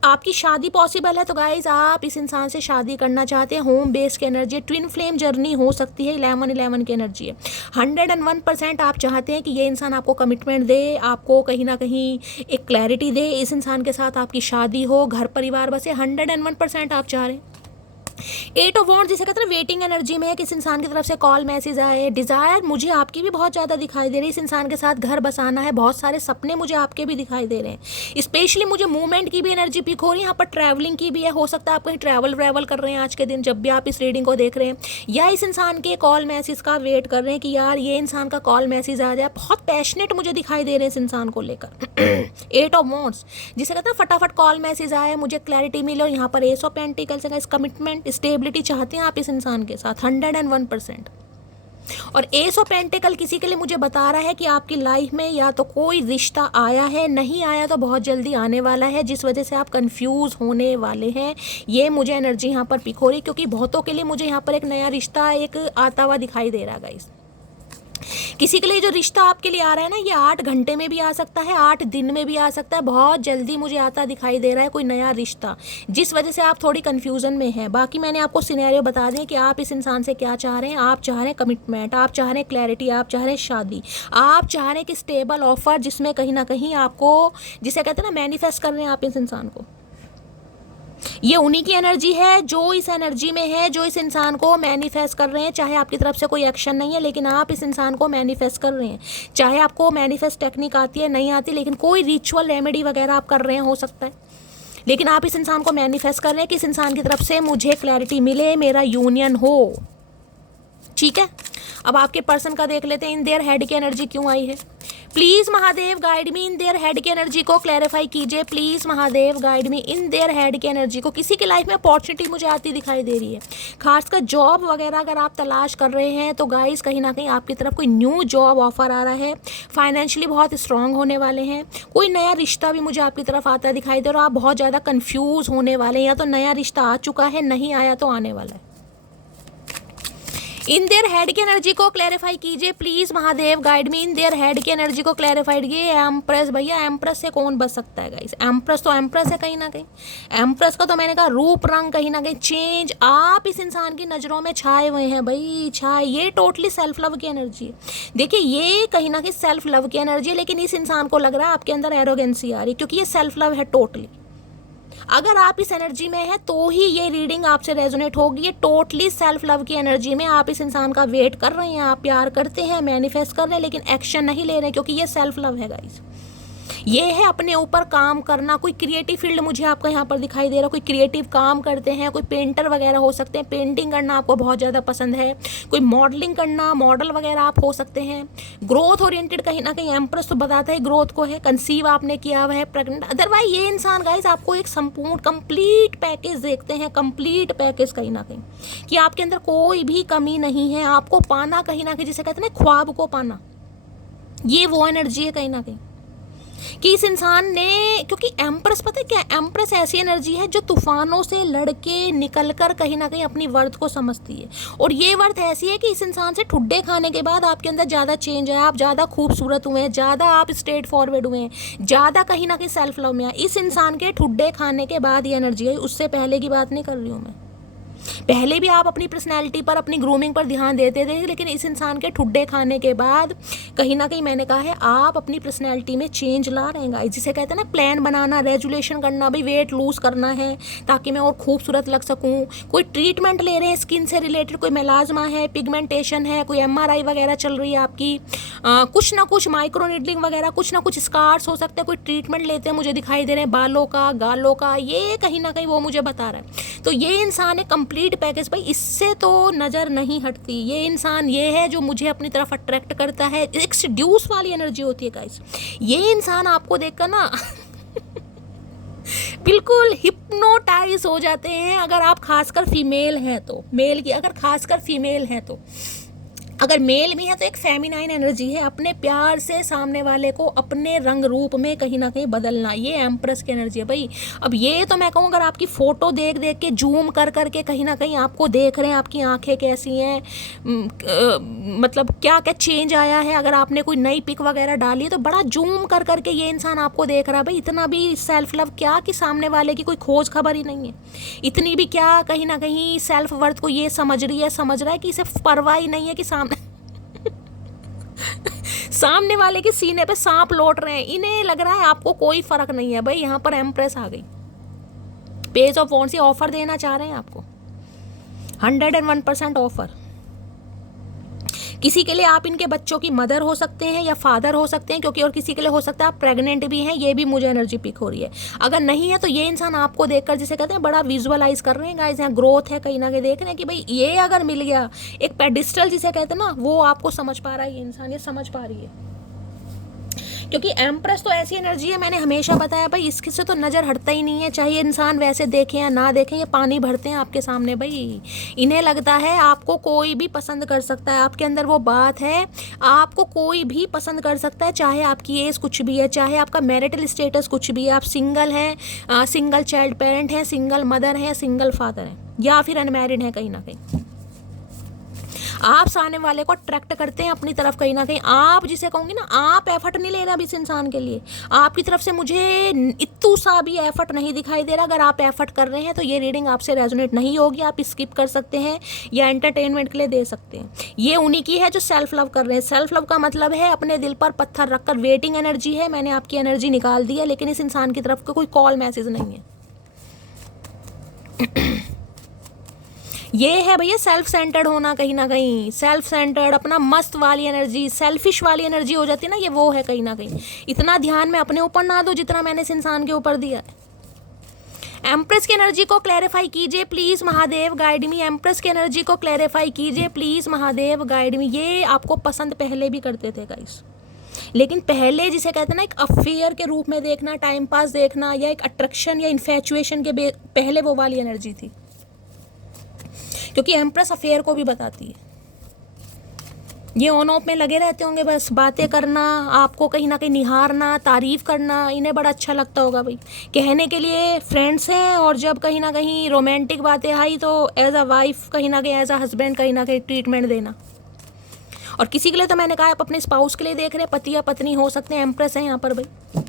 आपकी शादी पॉसिबल है तो गाइज आप इस इंसान से शादी करना चाहते हैं। होम बेस की एनर्जी, ट्विन फ्लेम जर्नी हो सकती है, 11-11 की एनर्जी है। 101% आप चाहते हैं कि ये इंसान आपको कमिटमेंट दे, आपको कहीं ना कहीं एक क्लैरिटी दे, इस इंसान के साथ आपकी शादी हो, घर परिवार बसे, 101% आप चाह रहे हैं। एट ऑफ वॉन्ड्स जिसे कहते हैं वेटिंग एनर्जी में है, किस इंसान की तरफ से कॉल मैसेज आए। डिजायर मुझे आपकी भी बहुत ज़्यादा दिखाई दे रही है, इस इंसान के साथ घर बसाना है, बहुत सारे सपने मुझे आपके भी दिखाई दे रहे हैं। स्पेशली मुझे मूवमेंट की भी एनर्जी पिक हो रही है, यहाँ पर ट्रैवलिंग की भी है, हो सकता है आप कहीं ट्रैवल कर रहे हैं आज के दिन जब भी आप इस रीडिंग को देख रहे हैं, या इस इंसान के कॉल मैसेज का वेट कर रहे हैं कि यार ये इंसान का कॉल मैसेज आ जाए। बहुत पैशनेट मुझे दिखाई दे रहे हैं इस इंसान को लेकर। एट ऑफ वॉन्ड्स जिसे कहते हैं फटाफट कॉल मैसेज आए, मुझे क्लैरिटी मिले। और यहाँ पर एस ऑफ पेंटिकल्स है, कमिटमेंट स्टेबिलिटी चाहते हैं आप इस इंसान के साथ 101%। और एस ऑफ पेंटिकल किसी के लिए मुझे बता रहा है कि आपकी लाइफ में या तो कोई रिश्ता आया है, नहीं आया तो बहुत जल्दी आने वाला है, जिस वजह से आप कंफ्यूज होने वाले हैं। ये मुझे एनर्जी यहाँ पर पिक हो रही, क्योंकि बहुतों के लिए मुझे यहाँ पर एक नया रिश्ता एक आता हुआ दिखाई दे रहा है गाइस। किसी के लिए जो रिश्ता आपके लिए आ रहा है ना, ये 8 घंटे में भी आ सकता है, 8 दिन में भी आ सकता है, बहुत जल्दी मुझे आता दिखाई दे रहा है कोई नया रिश्ता, जिस वजह से आप थोड़ी कंफ्यूजन में हैं। बाकी मैंने आपको सिनेरियो बता दें कि आप इस इंसान से क्या चाह रहे हैं। आप चाह रहे हैं कमिटमेंट, आप चाह रहे हैं क्लैरिटी, आप चाह रहे हैं शादी, आप चाह रहे हैं कि स्टेबल ऑफर जिसमें कहीं ना कहीं आपको, जिसे कहते हैं ना मैनिफेस्ट कर रहे हैं आप इस इंसान को। ये उन्हीं की एनर्जी है जो इस एनर्जी में है, जो इस इंसान को मैनिफेस्ट कर रहे हैं। चाहे आपकी तरफ से कोई एक्शन नहीं है, लेकिन आप इस इंसान को मैनिफेस्ट कर रहे हैं। चाहे आपको मैनिफेस्ट टेक्निक आती है नहीं आती, लेकिन कोई रिचुअल रेमेडी वगैरह आप कर रहे हैं, हो सकता है, लेकिन आप इस इंसान को मैनिफेस्ट कर रहे हैं कि इस इंसान की तरफ से मुझे क्लैरिटी मिले, मेरा यूनियन हो। ठीक है, अब आपके पर्सन का देख लेते हैं, इन देयर हेड की एनर्जी क्यों आई है। Please Mahadev guide me in their head की एनर्जी को क्लैरिफाई कीजिए। Please Mahadev guide me in their head की एनर्जी को। किसी की लाइफ में अपॉर्चुनिटी मुझे आती दिखाई दे रही है, खासकर जॉब वगैरह अगर आप तलाश कर रहे हैं तो गाइस कहीं ना कहीं आपकी तरफ कोई न्यू जॉब ऑफर आ रहा है। फाइनेंशियली बहुत स्ट्रांग होने वाले हैं। कोई नया रिश्ता भी मुझे आपकी तरफ आता दिखाई दे रहा है, आप बहुत ज़्यादा कन्फ्यूज होने वाले हैं, या तो नया रिश्ता आ चुका है, नहीं आया तो आने वाला है। इन देयर हेड की एनर्जी को क्लैरिफाई कीजिए please Mahadev guide me. In their head की एनर्जी को क्लैरिफाइड कीजिए। एम्प्रेस, भैया एम्प्रेस से कौन बच सकता है गाइस। एम्प्रेस तो एम्प्रेस है कहीं ना कहीं। एम्प्रेस का तो मैंने कहा रूप रंग कहीं ना कहीं चेंज, आप इस इंसान की नज़रों में छाए हुए हैं भाई, छाए। ये टोटली सेल्फ लव की एनर्जी है। देखिए ये कहीं ना कहीं सेल्फ लव की एनर्जी है, लेकिन इस इंसान को लग रहा है आपके अंदर एरोगेंसी आ रही है, क्योंकि ये सेल्फ लव है टोटली। अगर आप इस एनर्जी में हैं तो ही ये रीडिंग आपसे रेजोनेट होगी। ये टोटली सेल्फ लव की एनर्जी में आप इस इंसान का वेट कर रहे हैं, आप प्यार करते हैं, मैनिफेस्ट कर रहे हैं, लेकिन एक्शन नहीं ले रहे, क्योंकि ये सेल्फ लव है गाइस। ये है अपने ऊपर काम करना। कोई क्रिएटिव फील्ड मुझे आपका यहाँ पर दिखाई दे रहा है, कोई क्रिएटिव काम करते हैं, कोई पेंटर वगैरह हो सकते हैं, पेंटिंग करना आपको बहुत ज़्यादा पसंद है, कोई मॉडलिंग करना, मॉडल वगैरह आप हो सकते हैं। ग्रोथ ओरिएंटेड कहीं ना कहीं एम्प्रेस तो बताता है ग्रोथ को है, कंसीव आपने किया हुआ है, प्रेग्नेंट। अदरवाइज ये इंसान गाइस आपको एक संपूर्ण कंप्लीट पैकेज देखते हैं, कंप्लीट पैकेज कहीं ना कहीं, कि आपके अंदर कोई भी कमी नहीं है। आपको पाना कहीं ना कहीं, जिसे कहते हैं ना ख्वाब को पाना, ये वो एनर्जी है कहीं ना कहीं कि इस इंसान ने, क्योंकि एम्प्रेस पता है क्या, एम्प्रेस ऐसी एनर्जी है जो तूफानों से लड़के निकलकर कहीं ना कहीं अपनी वर्थ को समझती है। और ये वर्थ ऐसी है कि इस इंसान से ठुड्डे खाने के बाद आपके अंदर ज़्यादा चेंज है, आप ज़्यादा खूबसूरत हुए हैं, ज़्यादा आप स्ट्रेट फॉरवर्ड हुए हैं, ज़्यादा कहीं ना कहीं सेल्फ लव में है। इस इंसान के ठुड्डे खाने के बाद ये एनर्जी है, उससे पहले की बात नहीं कर रही हूँ मैं। पहले भी आप अपनी पर्सनैलिटी पर, अपनी ग्रूमिंग पर ध्यान देते थे, लेकिन इस इंसान के ठुड्डे खाने के बाद कहीं ना कहीं मैंने कहा है आप अपनी पर्सनैलिटी में चेंज ला रहे हैं। जिसे कहते हैं ना प्लान बनाना, रेजुलेशन करना, भाई वेट लूज करना है ताकि मैं और खूबसूरत लग सकूं। कोई ट्रीटमेंट ले रहे हैं स्किन से रिलेटेड, कोई मेलाज्मा है, पिगमेंटेशन है, कोई MRI वगैरह चल रही है आपकी, कुछ ना कुछ माइक्रो नीडलिंग वगैरह, कुछ ना कुछ स्कार्स हो सकते हैं, कोई ट्रीटमेंट लेते हैं मुझे दिखाई दे रहे हैं, बालों का, गालों का, ये कहीं ना कहीं वो मुझे बता रहा है। तो ये इंसान है कंप्लीट पैकेज भाई, इससे तो नज़र नहीं हटती। ये इंसान ये है जो मुझे अपनी तरफ अट्रैक्ट करता है, एक सेड्यूस वाली एनर्जी होती है गाइस। ये इंसान आपको देखकर ना बिल्कुल हिप्नोटाइज हो जाते हैं। अगर आप खासकर फीमेल हैं तो, मेल की अगर खासकर फीमेल हैं तो, अगर मेल भी है तो एक फेमिनाइन एनर्जी है, अपने प्यार से सामने वाले को अपने रंग रूप में कहीं ना कहीं बदलना, ये एम्प्रेस की एनर्जी है भाई। अब ये तो मैं कहूँ अगर आपकी फ़ोटो देख देख के जूम कर करके कहीं ना कहीं आपको देख रहे हैं, आपकी आंखें कैसी हैं, मतलब क्या क्या चेंज आया है, अगर आपने कोई नई पिक वगैरह डाली तो बड़ा जूम कर करके ये इंसान आपको देख रहा है भाई। इतना भी सेल्फ लव क्या कि सामने वाले की कोई खोज खबर ही नहीं है, इतनी भी क्या कहीं ना कहीं सेल्फ वर्थ को ये समझ रहा है कि इसे परवाह ही नहीं है कि सामने वाले के सीने पे सांप लौट रहे हैं, इन्हें लग रहा है आपको कोई फर्क नहीं है भाई। यहाँ पर एम्प्रेस आ गई, पेज ऑफ वॉन्ड्स, ये ऑफर देना चाह रहे हैं आपको। 101% ऑफर। किसी के लिए आप इनके बच्चों की मदर हो सकते हैं या फादर हो सकते हैं, क्योंकि और किसी के लिए हो सकता है आप प्रेग्नेंट भी हैं, ये भी मुझे एनर्जी पिक हो रही है। अगर नहीं है तो ये इंसान आपको देखकर, जिसे कहते हैं बड़ा विजुअलाइज कर रहे हैं गाइस, यहाँ ग्रोथ है कहीं ना कहीं, देख रहे हैं कि भाई ये अगर मिल गया, एक पेडिस्टल जिसे कहते हैं ना, वो आपको समझ पा रहा है, ये इंसान ये समझ पा रही है। क्योंकि एम्प्रेस तो ऐसी एनर्जी है, मैंने हमेशा बताया भाई, इसके से तो नज़र हटता ही नहीं है, चाहे इंसान वैसे देखें या ना देखें, ये पानी भरते हैं आपके सामने भाई। इन्हें लगता है आपको कोई भी पसंद कर सकता है, आपके अंदर वो बात है, आपको कोई भी पसंद कर सकता है, चाहे आपकी एज कुछ भी है, चाहे आपका मैरिटल स्टेटस कुछ भी है, आप सिंगल हैं, सिंगल चाइल्ड पेरेंट हैं, सिंगल मदर हैं, सिंगल फादर हैं, या फिर अनमैरिड हैं, कहीं ना कहीं आप सामने वाले को अट्रैक्ट करते हैं अपनी तरफ कहीं ना कहीं। आप जिसे कहूँगी ना, आप एफर्ट नहीं ले रहे अब इस इंसान के लिए, आपकी तरफ से मुझे इतू सा भी एफर्ट नहीं दिखाई दे रहा। अगर आप एफर्ट कर रहे हैं तो ये रीडिंग आपसे रेजोनेट नहीं होगी, आप स्किप कर सकते हैं या एंटरटेनमेंट के लिए दे सकते हैं। ये उन्हीं की है जो सेल्फ लव कर रहे हैं। सेल्फ लव का मतलब है अपने दिल पर पत्थर रखकर, वेटिंग एनर्जी है, मैंने आपकी एनर्जी निकाल दी है, लेकिन इस इंसान की तरफ का कोई कॉल मैसेज नहीं है। ये है भैया सेल्फ सेंटर्ड होना, कहीं ना कहीं सेल्फ सेंटर्ड, अपना मस्त वाली एनर्जी, सेल्फिश वाली एनर्जी हो जाती है ना, ये वो है कहीं ना कहीं। इतना ध्यान मैं अपने ऊपर ना दूं जितना मैंने इस इंसान के ऊपर दिया है। एम्प्रेस की एनर्जी को क्लैरिफाई कीजिए please Mahadev, guide me. Empress की एनर्जी को क्लैरिफाई कीजिए प्लीज महादेव, गाइड मी। ये आपको पसंद पहले भी करते थे गाइस, लेकिन पहले जिसे कहते हैं ना, एक अफेयर के रूप में देखना, टाइम पास देखना, या एक अट्रैक्शन या इन्फैचुएशन के पहले वो वाली एनर्जी थी, क्योंकि एम्प्रेस अफेयर को भी बताती है। ये ऑन ऑफ में लगे रहते होंगे, बस बातें करना, आपको कहीं ना कहीं निहारना, तारीफ करना, इन्हें बड़ा अच्छा लगता होगा भाई। कहने के लिए फ्रेंड्स हैं, और जब कहीं ना कहीं रोमांटिक बातें आई तो एज अ वाइफ, कहीं ना कहीं एज अ हस्बैंड, कहीं ना कहीं ट्रीटमेंट देना। और किसी के लिए तो मैंने कहा आप अपने स्पाउस के लिए देख रहे हैं, पति या पत्नी हो सकते हैं, एम्प्रेस है यहाँ पर भाई।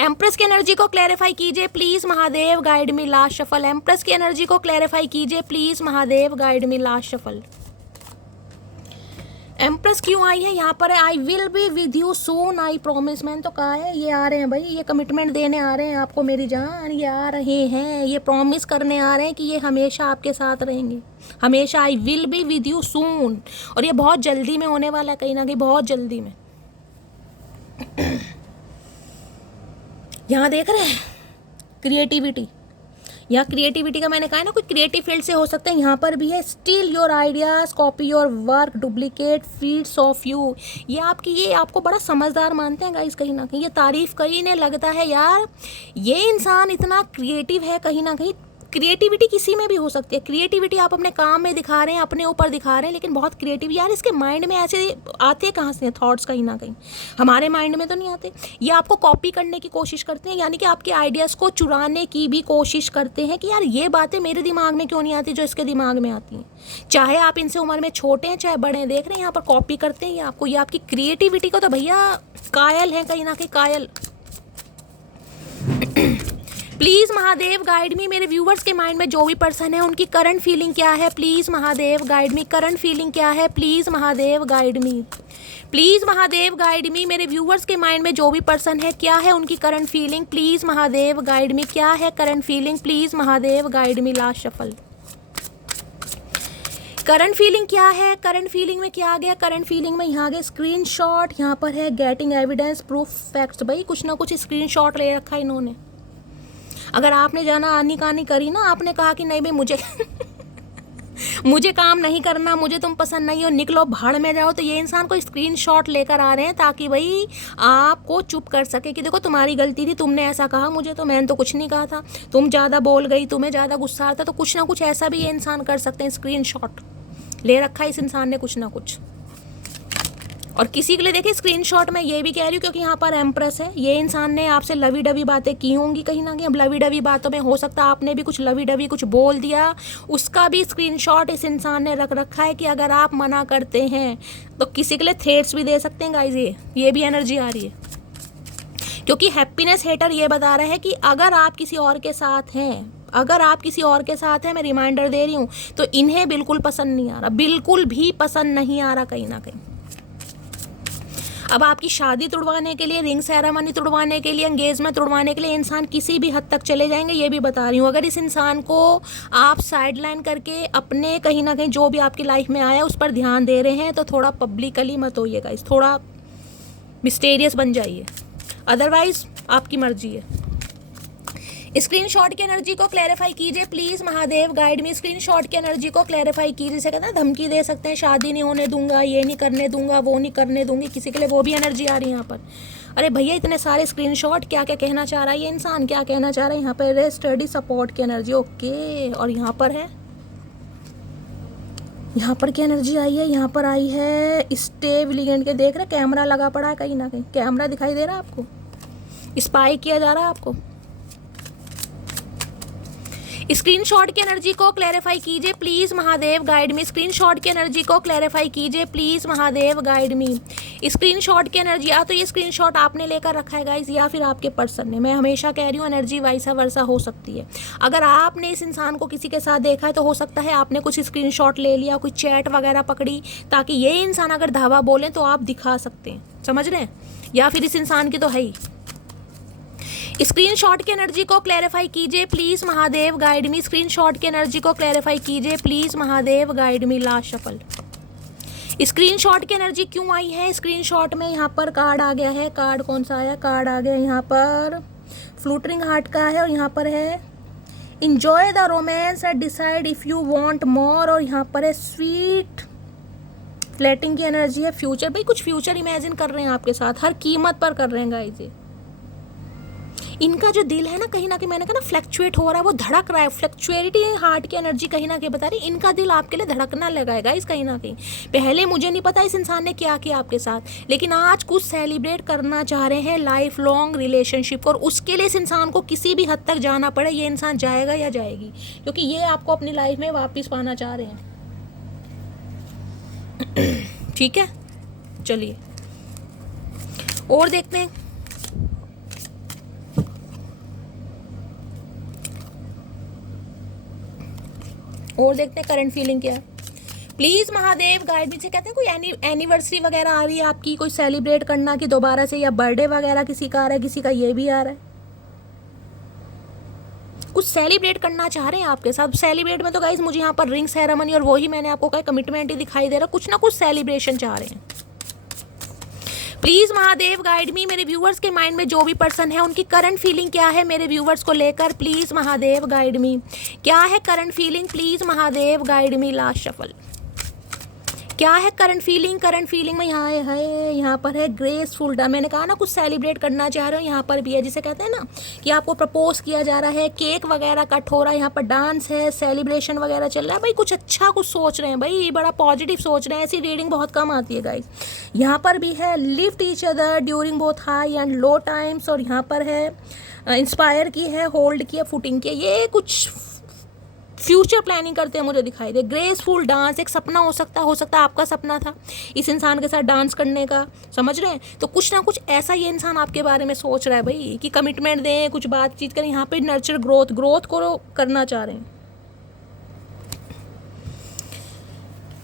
एम्प्रेस की एनर्जी को क्लैरिफाई कीजिए please Mahadev, guide me last shuffle. Empress की एनर्जी को क्लैरिफाई कीजिए please Mahadev, guide me last shuffle. Empress क्यों आई है यहाँ पर? है I will be with you soon, I promise. मैंने तो कहा है ये आ रहे हैं भाई, ये कमिटमेंट देने आ रहे हैं आपको मेरी जान, ये आ रहे हैं, ये प्रॉमिस करने आ रहे हैं कि ये हमेशा आपके साथ रहेंगे, हमेशा। I will be with you soon, और ये बहुत जल्दी में होने वाला है, कहीं ना कहीं बहुत जल्दी में। यहाँ देख रहे हैं क्रिएटिविटी, यहाँ क्रिएटिविटी का मैंने कहा है ना, कोई क्रिएटिव फील्ड से हो सकता है, यहाँ पर भी है। Steel your ideas, copy your work, duplicate feeds of you. ये आपकी, ये आपको बड़ा समझदार मानते हैं गाइस कहीं ना कहीं, ये तारीफ कहीं ने लगता है यार ये इंसान इतना क्रिएटिव है। कहीं ना कहीं क्रिएटिविटी किसी में भी हो सकती है, क्रिएटिविटी आप अपने काम में दिखा रहे हैं, अपने ऊपर दिखा रहे हैं, लेकिन बहुत क्रिएटिव यार, इसके माइंड में ऐसे आते हैं कहाँ से थॉट्स, कहीं ना कहीं हमारे माइंड में तो नहीं आते। ये आपको कॉपी करने की कोशिश करते हैं, यानी कि आपके आइडियाज़ को चुराने की भी कोशिश करते हैं कि यार ये बातें मेरे दिमाग में क्यों नहीं आती जो इसके दिमाग में आती हैं। चाहे आप इनसे उम्र में छोटे हैं चाहे बड़े हैं, देख रहे हैं यहाँ पर कॉपी करते हैं ये आपको, ये आपकी क्रिएटिविटी को तो भैया कायल है, कहीं ना कहीं कायल। प्लीज महादेव गाइड मी, मेरे व्यूवर्स के माइंड में जो भी पर्सन है उनकी करंट फीलिंग क्या है, please Mahadev guide me. Current feeling क्या है, please Mahadev guide me. Please Mahadev guide मी, मेरे व्यूवर्स के माइंड में जो भी पर्सन है क्या है उनकी current feeling, please Mahadev guide मी। क्या है current feeling, please Mahadev guide me. Last shuffle. Current feeling क्या है, करंट फीलिंग में क्या आ गया, करंट फीलिंग में यहाँ आ गया स्क्रीनशॉट, यहाँ पर है गेटिंग एविडेंस, प्रूफ, फैक्ट्स। भाई कुछ ना कुछ स्क्रीनशॉट ले रखा है इन्होंने। अगर आपने जाना आनी कहानी करी ना, आपने कहा कि नहीं भाई मुझे मुझे काम नहीं करना, मुझे तुम पसंद नहीं हो, निकलो भाड़ में जाओ, तो ये इंसान को स्क्रीनशॉट लेकर आ रहे हैं ताकि भाई आपको चुप कर सके कि देखो तुम्हारी गलती थी, तुमने ऐसा कहा मुझे, तो मैंने तो कुछ नहीं कहा था, तुम ज़्यादा बोल गई, तुम्हें ज़्यादा गुस्सा आता। तो कुछ ना कुछ ऐसा भी ये इंसान कर सकते हैं, स्क्रीनशॉट ले रखा है इस इंसान ने कुछ ना कुछ। और किसी के लिए देखिए स्क्रीनशॉट में ये भी कह रही हूँ क्योंकि यहाँ पर एम्प्रेस है, ये इंसान ने आपसे लवी डवी बातें की होंगी कहीं ना कहीं। अब लवी डवी बातों में हो सकता है आपने भी कुछ लवी डवी कुछ बोल दिया, उसका भी स्क्रीनशॉट इस इंसान ने रख रखा है कि अगर आप मना करते हैं तो किसी के लिए थ्रेट्स भी दे सकते हैं गाइस। ये भी एनर्जी आ रही है, क्योंकि हैप्पीनेस हेटर ये बता रहे हैं कि अगर आप किसी और के साथ हैं, अगर आप किसी और के साथ हैं, मैं रिमाइंडर दे रही हूँ, तो इन्हें बिल्कुल पसंद नहीं आ रहा, बिल्कुल भी पसंद नहीं आ रहा कहीं ना कहीं। अब आपकी शादी तुड़वाने के लिए, रिंग सेरेमनी तुड़वाने के लिए, एंगेजमेंट तुड़वाने के लिए इंसान किसी भी हद तक चले जाएंगे, ये भी बता रही हूँ। अगर इस इंसान को आप साइडलाइन करके अपने कहीं ना कहीं जो भी आपकी लाइफ में आया उस पर ध्यान दे रहे हैं तो थोड़ा पब्लिकली मत होइएगा, इस थोड़ा मिस्टीरियस बन जाइए, अदरवाइज आपकी मर्जी है। स्क्रीनशॉट की एनर्जी को क्लैरिफाई कीजिए please Mahadev guide me. Screenshot की एनर्जी को क्लैरिफाई कीजिए। जैसे कहते हैं धमकी दे सकते हैं, शादी नहीं होने दूंगा, ये नहीं करने दूंगा, वो नहीं करने दूंगी, किसी के लिए वो भी एनर्जी आ रही है यहाँ पर। अरे भैया इतने सारे स्क्रीनशॉट, क्या क्या कहना चाह रहा है ये इंसान, क्या कहना चाह रहा है यहाँ पर? स्टडी सपोर्ट की एनर्जी, ओके। और यहाँ पर है, यहाँ पर क्या एनर्जी आई है? यहाँ पर आई है स्टे विलिगेंट के। देख रहे कैमरा लगा पड़ा है कहीं ना कहीं, कैमरा दिखाई दे रहा है आपको, स्पाई किया जा रहा है आपको। स्क्रीनशॉट की एनर्जी को क्लैरिफाई कीजिए please Mahadev guide me. Screenshot की एनर्जी को क्लैरिफाई कीजिए please Mahadev guide me. Screenshot की एनर्जी, या तो ये स्क्रीनशॉट आपने लेकर रखा है गाइस, या फिर आपके पर्सन ने। मैं हमेशा कह रही हूँ एनर्जी वाइसा वर्सा हो सकती है। अगर आपने इस इंसान को किसी के साथ देखा है तो हो सकता है आपने कुछ स्क्रीनशॉट ले लिया, कुछ चैट वगैरह पकड़ी, ताकि ये इंसान अगर धावा बोले तो आप दिखा सकते हैं, समझ रहे हैं? या फिर इस इंसान की तो है ही। स्क्रीनशॉट की एनर्जी को क्लैरिफाई कीजिए please Mahadev guide me. Screenshot की एनर्जी को क्लैरिफाई कीजिए please Mahadev guide me. Last shuffle. Screenshot की एनर्जी क्यों आई है? स्क्रीनशॉट में यहाँ पर कार्ड आ गया है। कार्ड कौन सा आया? कार्ड आ गया यहाँ पर फ्लूटरिंग हार्ट का है, और यहाँ पर है enjoy the romance and decide if you want more, और यहाँ पर है स्वीट फ्लैटिंग की एनर्जी है। फ्यूचर, भाई कुछ फ्यूचर इमेजिन कर रहे हैं आपके साथ, हर कीमत पर कर रहे हैं गाइस। ये इनका जो दिल है ना कहीं ना कहीं, मैंने कहा ना फ्लक्चुएट हो रहा है, वो धड़क रहा है। फ्लक्चुएटिटी हार्ट की एनर्जी कहीं ना कहीं बता रही, इनका दिल आपके लिए धड़कना लगाएगा इस कहीं ना कहीं। पहले मुझे नहीं पता इस इंसान ने क्या किया आपके साथ, लेकिन आज कुछ सेलिब्रेट करना चाह रहे हैं लाइफ लॉन्ग रिलेशनशिप, और उसके लिए इस इंसान को किसी भी हद तक जाना पड़े, ये इंसान जाएगा या जाएगी, क्योंकि ये आपको अपनी लाइफ में वापस पाना चाह रहे हैं। ठीक है, चलिए और देखते हैं। और देखते हैं करंट फीलिंग क्या है। प्लीज महादेव गाइड मी। से कहते हैं कोई एनिवर्सरी वगैरह आ रही है आपकी, कोई सेलिब्रेट करना की दोबारा से, या बर्थडे वगैरह किसी का आ रहा है, किसी का ये भी आ रहा है, कुछ सेलिब्रेट करना चाह रहे हैं आपके साथ। सेलिब्रेट में तो गाइज मुझे यहाँ पर रिंग सेरेमनी और वही मैंने आपको कहा कमिटमेंट ही दिखाई दे रहा, कुछ ना कुछ सेलिब्रेशन चाह रहे हैं। प्लीज महादेव गाइड मी। मेरे व्यूवर्स के माइंड में जो भी पर्सन है उनकी करंट फीलिंग क्या है मेरे व्यूवर्स को लेकर, प्लीज महादेव गाइड मी। क्या है current feeling, please Mahadev guide me. Last shuffle. क्या है करंट फीलिंग? करंट फीलिंग में यहाँ है, यहाँ पर है ग्रेसफुल डा। मैंने कहा ना कुछ सेलिब्रेट करना चाह रहे हो, यहाँ पर भी है, जिसे कहते हैं ना कि आपको प्रपोज किया जा रहा है, केक वगैरह कट हो रहा है, यहाँ पर डांस है, सेलिब्रेशन वगैरह चल रहा है। भाई कुछ अच्छा कुछ सोच रहे हैं, भाई बड़ा पॉजिटिव सोच रहे हैं। ऐसी रीडिंग बहुत कम आती है गाइस। यहाँ पर भी है lift each other during both high and low times, और यहाँ पर है इंस्पायर की है, होल्ड की है, फुटिंग की है। ये कुछ फ्यूचर प्लानिंग करते हैं मुझे दिखाई दे। ग्रेसफुल डांस एक सपना हो सकता है आपका सपना था इस इंसान के साथ डांस करने का, समझ रहे हैं? तो कुछ ना कुछ ऐसा ये इंसान आपके बारे में सोच रहा है भाई, कि कमिटमेंट दें, कुछ बातचीत करें। यहाँ पे नर्चर ग्रोथ को करना चाह रहे हैं।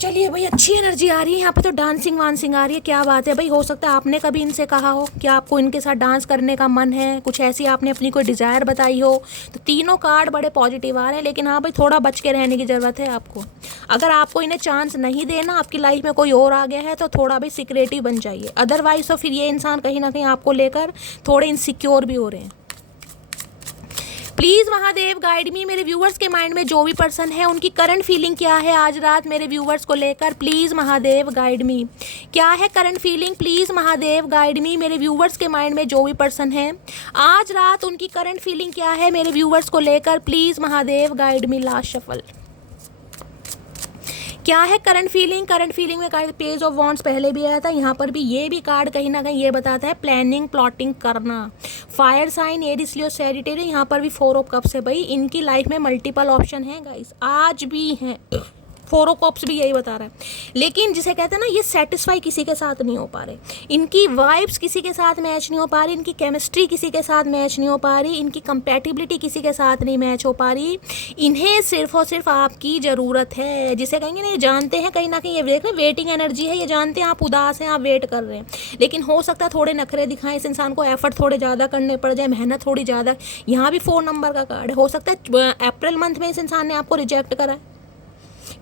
चलिए भाई अच्छी एनर्जी आ रही है यहाँ पे, तो डांसिंग वांसिंग आ रही है, क्या बात है भाई। हो सकता है आपने कभी इनसे कहा हो कि आपको इनके साथ डांस करने का मन है, कुछ ऐसी आपने अपनी कोई डिज़ायर बताई हो। तो तीनों कार्ड बड़े पॉजिटिव आ रहे हैं, लेकिन हाँ भाई थोड़ा बच के रहने की ज़रूरत है आपको। अगर आपको इन्हें चांस नहीं देना, आपकी लाइफ में कोई और आ गया है, तो थोड़ा भाई सिक्रेटिव बन जाइए, अदरवाइज तो फिर ये इंसान कहीं ना कहीं आपको लेकर थोड़े इनसिक्योर भी हो रहे हैं। प्लीज़ महादेव गाइड मी। मेरे व्यूवर्स के माइंड में जो भी पर्सन है उनकी करंट फीलिंग क्या है आज रात मेरे व्यूवर्स को लेकर, प्लीज़ महादेव गाइड मी। क्या है current feeling, please Mahadev guide मी। मेरे व्यूवर्स के माइंड में जो भी पर्सन है आज रात उनकी करंट फीलिंग क्या है मेरे व्यूवर्स को लेकर, please Mahadev guide me. Last shuffle. क्या है करंट फीलिंग? करंट फीलिंग में पेज ऑफ वॉन्ड्स पहले भी आया था, यहाँ पर भी ये भी कार्ड कहीं ना कहीं ये बताता है प्लानिंग प्लॉटिंग करना। Fire sign Aries Leo Sagittarius, यहाँ पर भी 4 ऑफ कप्स है। भाई इनकी लाइफ में मल्टीपल ऑप्शन है गाइस, आज भी हैं, 4 ऑफ कप्स भी यही बता रहा है। लेकिन जिसे कहते हैं ना, ये सेटिस्फाई किसी के साथ नहीं हो पा रहे, इनकी वाइब्स किसी के साथ मैच नहीं हो पा रही, इनकी केमिस्ट्री किसी के साथ मैच नहीं हो पा रही, इनकी कंपैटिबिलिटी किसी के साथ नहीं मैच हो पा रही। इन्हें सिर्फ और सिर्फ आपकी ज़रूरत है। जिसे कहेंगे ना, ये जानते हैं कहीं ना कहीं, ये देख रहे हैं वेटिंग एनर्जी है, ये जानते हैं आप उदास हैं, आप वेट कर रहे हैं, लेकिन हो सकता है थोड़े नखरे दिखाएं इस इंसान को, एफर्ट थोड़े ज़्यादा करने पड़ जाए, मेहनत थोड़ी ज़्यादा। यहाँ भी 4 नंबर का कार्ड है। हो सकता है अप्रैल मंथ में इस इंसान ने आपको रिजेक्ट करा है।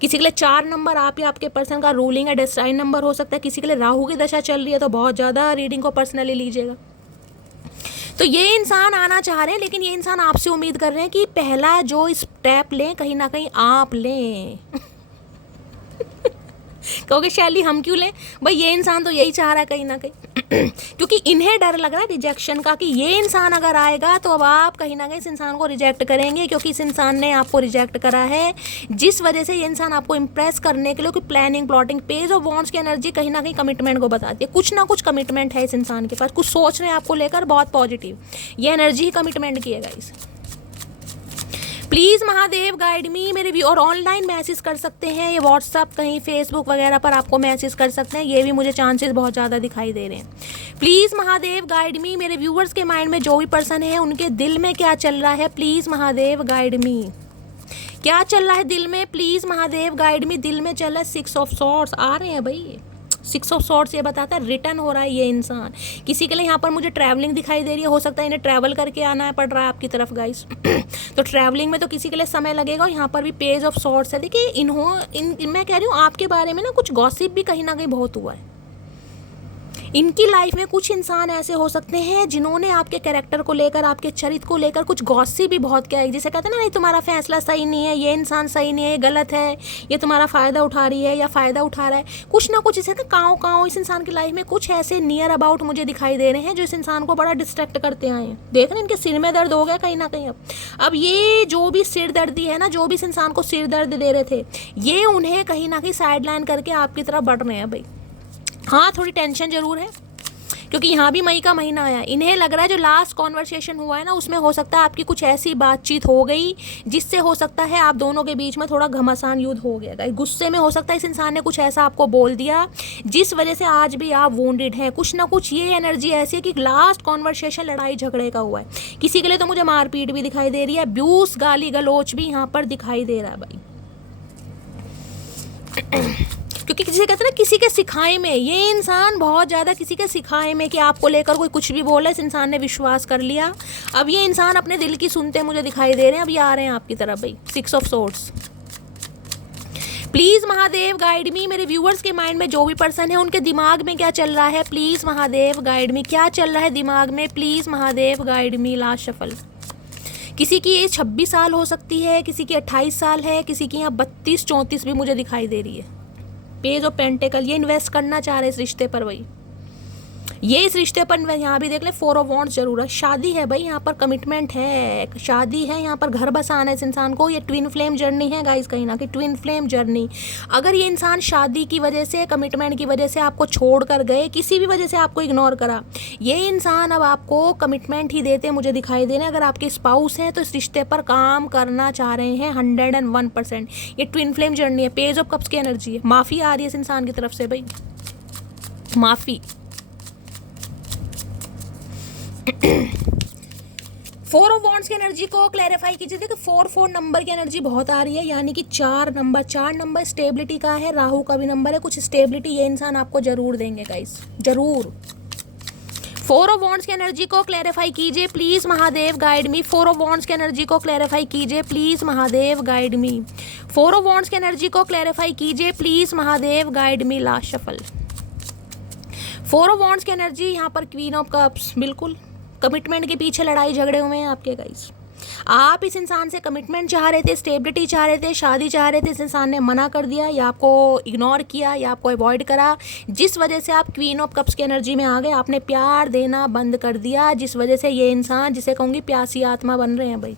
किसी के लिए 4 नंबर आप या आपके पर्सन का रूलिंग या डेस्टाइन नंबर हो सकता है। किसी के लिए राहु की दशा चल रही है, तो बहुत ज़्यादा रीडिंग को पर्सनली लीजिएगा। तो ये इंसान आना चाह रहे हैं, लेकिन ये इंसान आपसे उम्मीद कर रहे हैं कि पहला जो स्टेप लें कहीं ना कहीं आप लें। कहोगे शैली हम क्यों लें? भाई ये इंसान तो यही चाह रहा है कहीं ना कहीं, क्योंकि इन्हें डर लग रहा है रिजेक्शन का, कि ये इंसान अगर आएगा तो अब आप कहीं ना कहीं इस इंसान को रिजेक्ट करेंगे, क्योंकि इस इंसान ने आपको रिजेक्ट करा है, जिस वजह से ये इंसान आपको इंप्रेस करने के लिए कोई planning plotting. Page of wands की एनर्जी कहीं ना कहीं कमिटमेंट को बताती है। कुछ ना कुछ कमिटमेंट है इस इंसान के पास, कुछ सोच रहे हैं आपको लेकर, बहुत पॉजिटिव। ये एनर्जी ही कमिटमेंट की है गाइस। प्लीज़ महादेव गाइड मी मेरे व्यू, और ऑनलाइन मैसेज कर सकते हैं, ये व्हाट्सअप कहीं फेसबुक वगैरह पर आपको मैसेज कर सकते हैं, ये भी मुझे चांसेस बहुत ज़्यादा दिखाई दे रहे हैं। प्लीज़ महादेव गाइड मी मेरे व्यूअर्स के माइंड में जो भी पर्सन है उनके दिल में क्या चल रहा है, प्लीज़ महादेव गाइड मी। क्या चल रहा है दिल में, प्लीज़ महादेव गाइड मी। दिल में चल रहा है 6 ऑफ सॉर्ड्स आ रहे हैं भाई। 6 ऑफ सॉर्ड्स ये बताता है रिटर्न हो रहा है ये इंसान। किसी के लिए यहाँ पर मुझे ट्रैवलिंग दिखाई दे रही है, हो सकता है इन्हें ट्रैवल करके आना पड़ रहा है आपकी तरफ गाइस। तो ट्रैवलिंग में तो किसी के लिए समय लगेगा। और यहाँ पर भी पेज ऑफ सॉर्ड्स है। देखिए मैं कह रही हूँ आपके बारे में ना कुछ गॉसिप भी कहीं ना कहीं बहुत हुआ है। इनकी लाइफ में कुछ इंसान ऐसे हो सकते हैं जिन्होंने आपके कैरेक्टर को लेकर, आपके चरित्र को लेकर कुछ गॉसिप भी बहुत किया है। जिसे कहते हैं ना, नहीं तुम्हारा फैसला सही नहीं है, ये इंसान सही नहीं है, ये गलत है, ये तुम्हारा फ़ायदा उठा रही है या फ़ायदा उठा रहा है, कुछ ना कुछ। इसे काँव इस इंसान की लाइफ में कुछ ऐसे नियर अबाउट मुझे दिखाई दे रहे हैं जो इस इंसान को बड़ा डिस्ट्रैक्ट करते आए हैं। देख रहे हैं इनके सिर में दर्द हो गया कहीं ना कहीं। अब ये जो भी सिर दर्दी है ना, जो भी इस इंसान को सिर दर्द दे रहे थे, ये उन्हें कहीं ना कहीं साइड लाइन करके आपकी तरफ बढ़ रहे हैं भाई। हाँ, थोड़ी टेंशन ज़रूर है, क्योंकि यहाँ भी मई का महीना आया। इन्हें लग रहा है जो लास्ट कॉन्वर्सेशन हुआ है ना, उसमें हो सकता है आपकी कुछ ऐसी बातचीत हो गई जिससे हो सकता है आप दोनों के बीच में थोड़ा घमासान युद्ध हो गया। गुस्से में हो सकता है इस इंसान ने कुछ ऐसा आपको बोल दिया जिस वजह से आज भी आप वोंडेड हैं। कुछ ना कुछ ये एनर्जी ऐसी है कि लास्ट कॉन्वर्सेशन लड़ाई झगड़े का हुआ है। किसी के लिए तो मुझे मारपीट भी दिखाई दे रही है, अब्यूज गाली गलोच भी यहाँ पर दिखाई दे रहा है भाई। क्योंकि किसी कहते हैं ना, किसी के सिखाए में ये इंसान बहुत ज़्यादा, किसी के सिखाए में कि आपको लेकर कोई कुछ भी बोले, इस इंसान ने विश्वास कर लिया। अब ये इंसान अपने दिल की सुनते मुझे दिखाई दे रहे हैं। अब ये आ रहे हैं आपकी तरफ भाई। 6 of swords. Please Mahadev guide मी मेरे व्यूअर्स के माइंड में जो भी पर्सन है उनके दिमाग में क्या चल रहा है, प्लीज़ महादेव गाइड मी। क्या चल रहा है दिमाग में, please Mahadev guide me. Last shuffle. किसी की एज 26 साल हो सकती है, किसी की 28 साल है, किसी की यहाँ 32-34 भी मुझे दिखाई दे रही है। पेज ऑफ पेंटिकल, ये इन्वेस्ट करना चाह रहे हैं इस रिश्ते पर भाई। ये इस रिश्ते पर यहाँ भी देख ले 4 ऑफ वॉन्ड्स जरूर है। शादी है भाई, यहाँ पर कमिटमेंट है, शादी है, यहाँ पर घर बसाना है इस इंसान को। ये ट्विन फ्लेम जर्नी है गाइस, कहीं ना कहीं ट्विन फ्लेम जर्नी। अगर ये इंसान शादी की वजह से, कमिटमेंट की वजह से आपको छोड़ कर गए, किसी भी वजह से आपको इग्नोर करा, ये इंसान अब आपको कमिटमेंट ही देते मुझे दिखाई दे रहे हैं। अगर आपके स्पाउस हैं तो इस रिश्ते पर काम करना चाह रहे हैं 101%। ये ट्विन फ्लेम जर्नी है। पेज ऑफ कप्स की एनर्जी है। माफ़ी आ रही है इस इंसान की तरफ से भाई, माफ़ी। 4 ऑफ वॉन्ड्स की एनर्जी को क्लैरिफाई कीजिए। देखिए 4 नंबर की एनर्जी बहुत आ रही है, यानी कि 4 नंबर स्टेबिलिटी का है, राहु का भी नंबर है। कुछ स्टेबिलिटी ये इंसान आपको जरूर देंगे गाइस, जरूर। 4 ऑफ वॉन्ड्स की एनर्जी को क्लैरिफाई कीजिए please Mahadev guide me. 4 of wands की एनर्जी को क्लैरिफाई कीजिए please Mahadev guide me. 4 of wands की एनर्जी को क्लैरिफाई कीजिए please Mahadev guide me. Last shuffle. 4 of wands की एनर्जी यहाँ पर क्वीन ऑफ कप्स, बिल्कुल कमिटमेंट के पीछे लड़ाई झगड़े हुए हैं आपके गाइस। आप इस इंसान से कमिटमेंट चाह रहे थे, स्टेबिलिटी चाह रहे थे, शादी चाह रहे थे, इस इंसान ने मना कर दिया या आपको इग्नोर किया या आपको अवॉइड करा, जिस वजह से आप क्वीन ऑफ कप्स की एनर्जी में आ गए। आपने प्यार देना बंद कर दिया, जिस वजह से ये इंसान, जिसे कहूँगी प्यासी आत्मा बन रहे हैं भाई।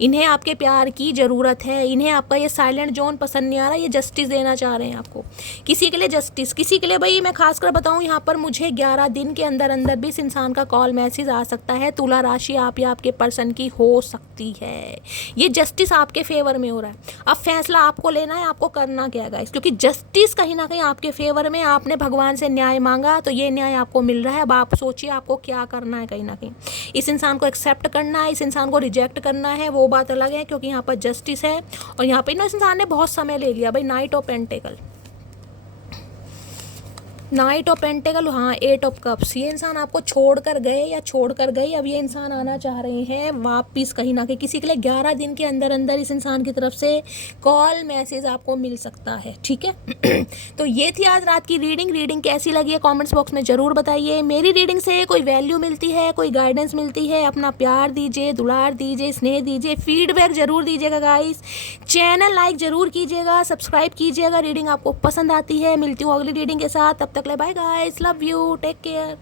इन्हें आपके प्यार की ज़रूरत है, इन्हें आपका ये साइलेंट जोन पसंद नहीं आ रहा, ये जस्टिस देना चाह रहे हैं आपको। किसी के लिए जस्टिस, किसी के लिए भाई मैं खासकर बताऊं यहाँ पर मुझे 11 दिन के अंदर अंदर भी इस इंसान का कॉल मैसेज आ सकता है। तुला राशि आप या आपके पर्सन की हो सकती है। ये जस्टिस आपके फेवर में हो रहा है। अब फैसला आपको लेना है, आपको करना क्या है गाइस, क्योंकि जस्टिस कहीं ना कहीं आपके फेवर में, आपने भगवान से न्याय मांगा तो ये न्याय आपको मिल रहा है। अब आप सोचिए आपको क्या करना है। कहीं ना कहीं इस इंसान को एक्सेप्ट करना है, इस इंसान को रिजेक्ट करना है, वो बात अलग है, क्योंकि यहाँ पर जस्टिस है। और यहाँ पर ना इस इंसान ने बहुत समय ले लिया भाई। Night of pentacle, night of pentacle, हाँ 8 ऑफ कप्स। ये इंसान आपको छोड़कर गए या छोड़कर गई। अब ये इंसान आना चाह रहे हैं वापिस कहीं ना कहीं। किसी के लिए 11 दिन के अंदर अंदर इस इंसान की तरफ से कॉल मैसेज आपको मिल सकता है, ठीक है। तो ये थी आज रात की रीडिंग कैसी लगी है कमेंट्स बॉक्स में ज़रूर बताइए। मेरी रीडिंग से कोई वैल्यू मिलती है, कोई गाइडेंस मिलती है, अपना प्यार दीजिए, दुलार दीजिए, स्नेह दीजिए, फीडबैक ज़रूर दीजिएगा गाइस। चैनल लाइक ज़रूर कीजिएगा, सब्सक्राइब कीजिएगा। रीडिंग आपको पसंद आती है। मिलती हूँ अगली रीडिंग के साथ, तब तक ले bye guys, love you, take care.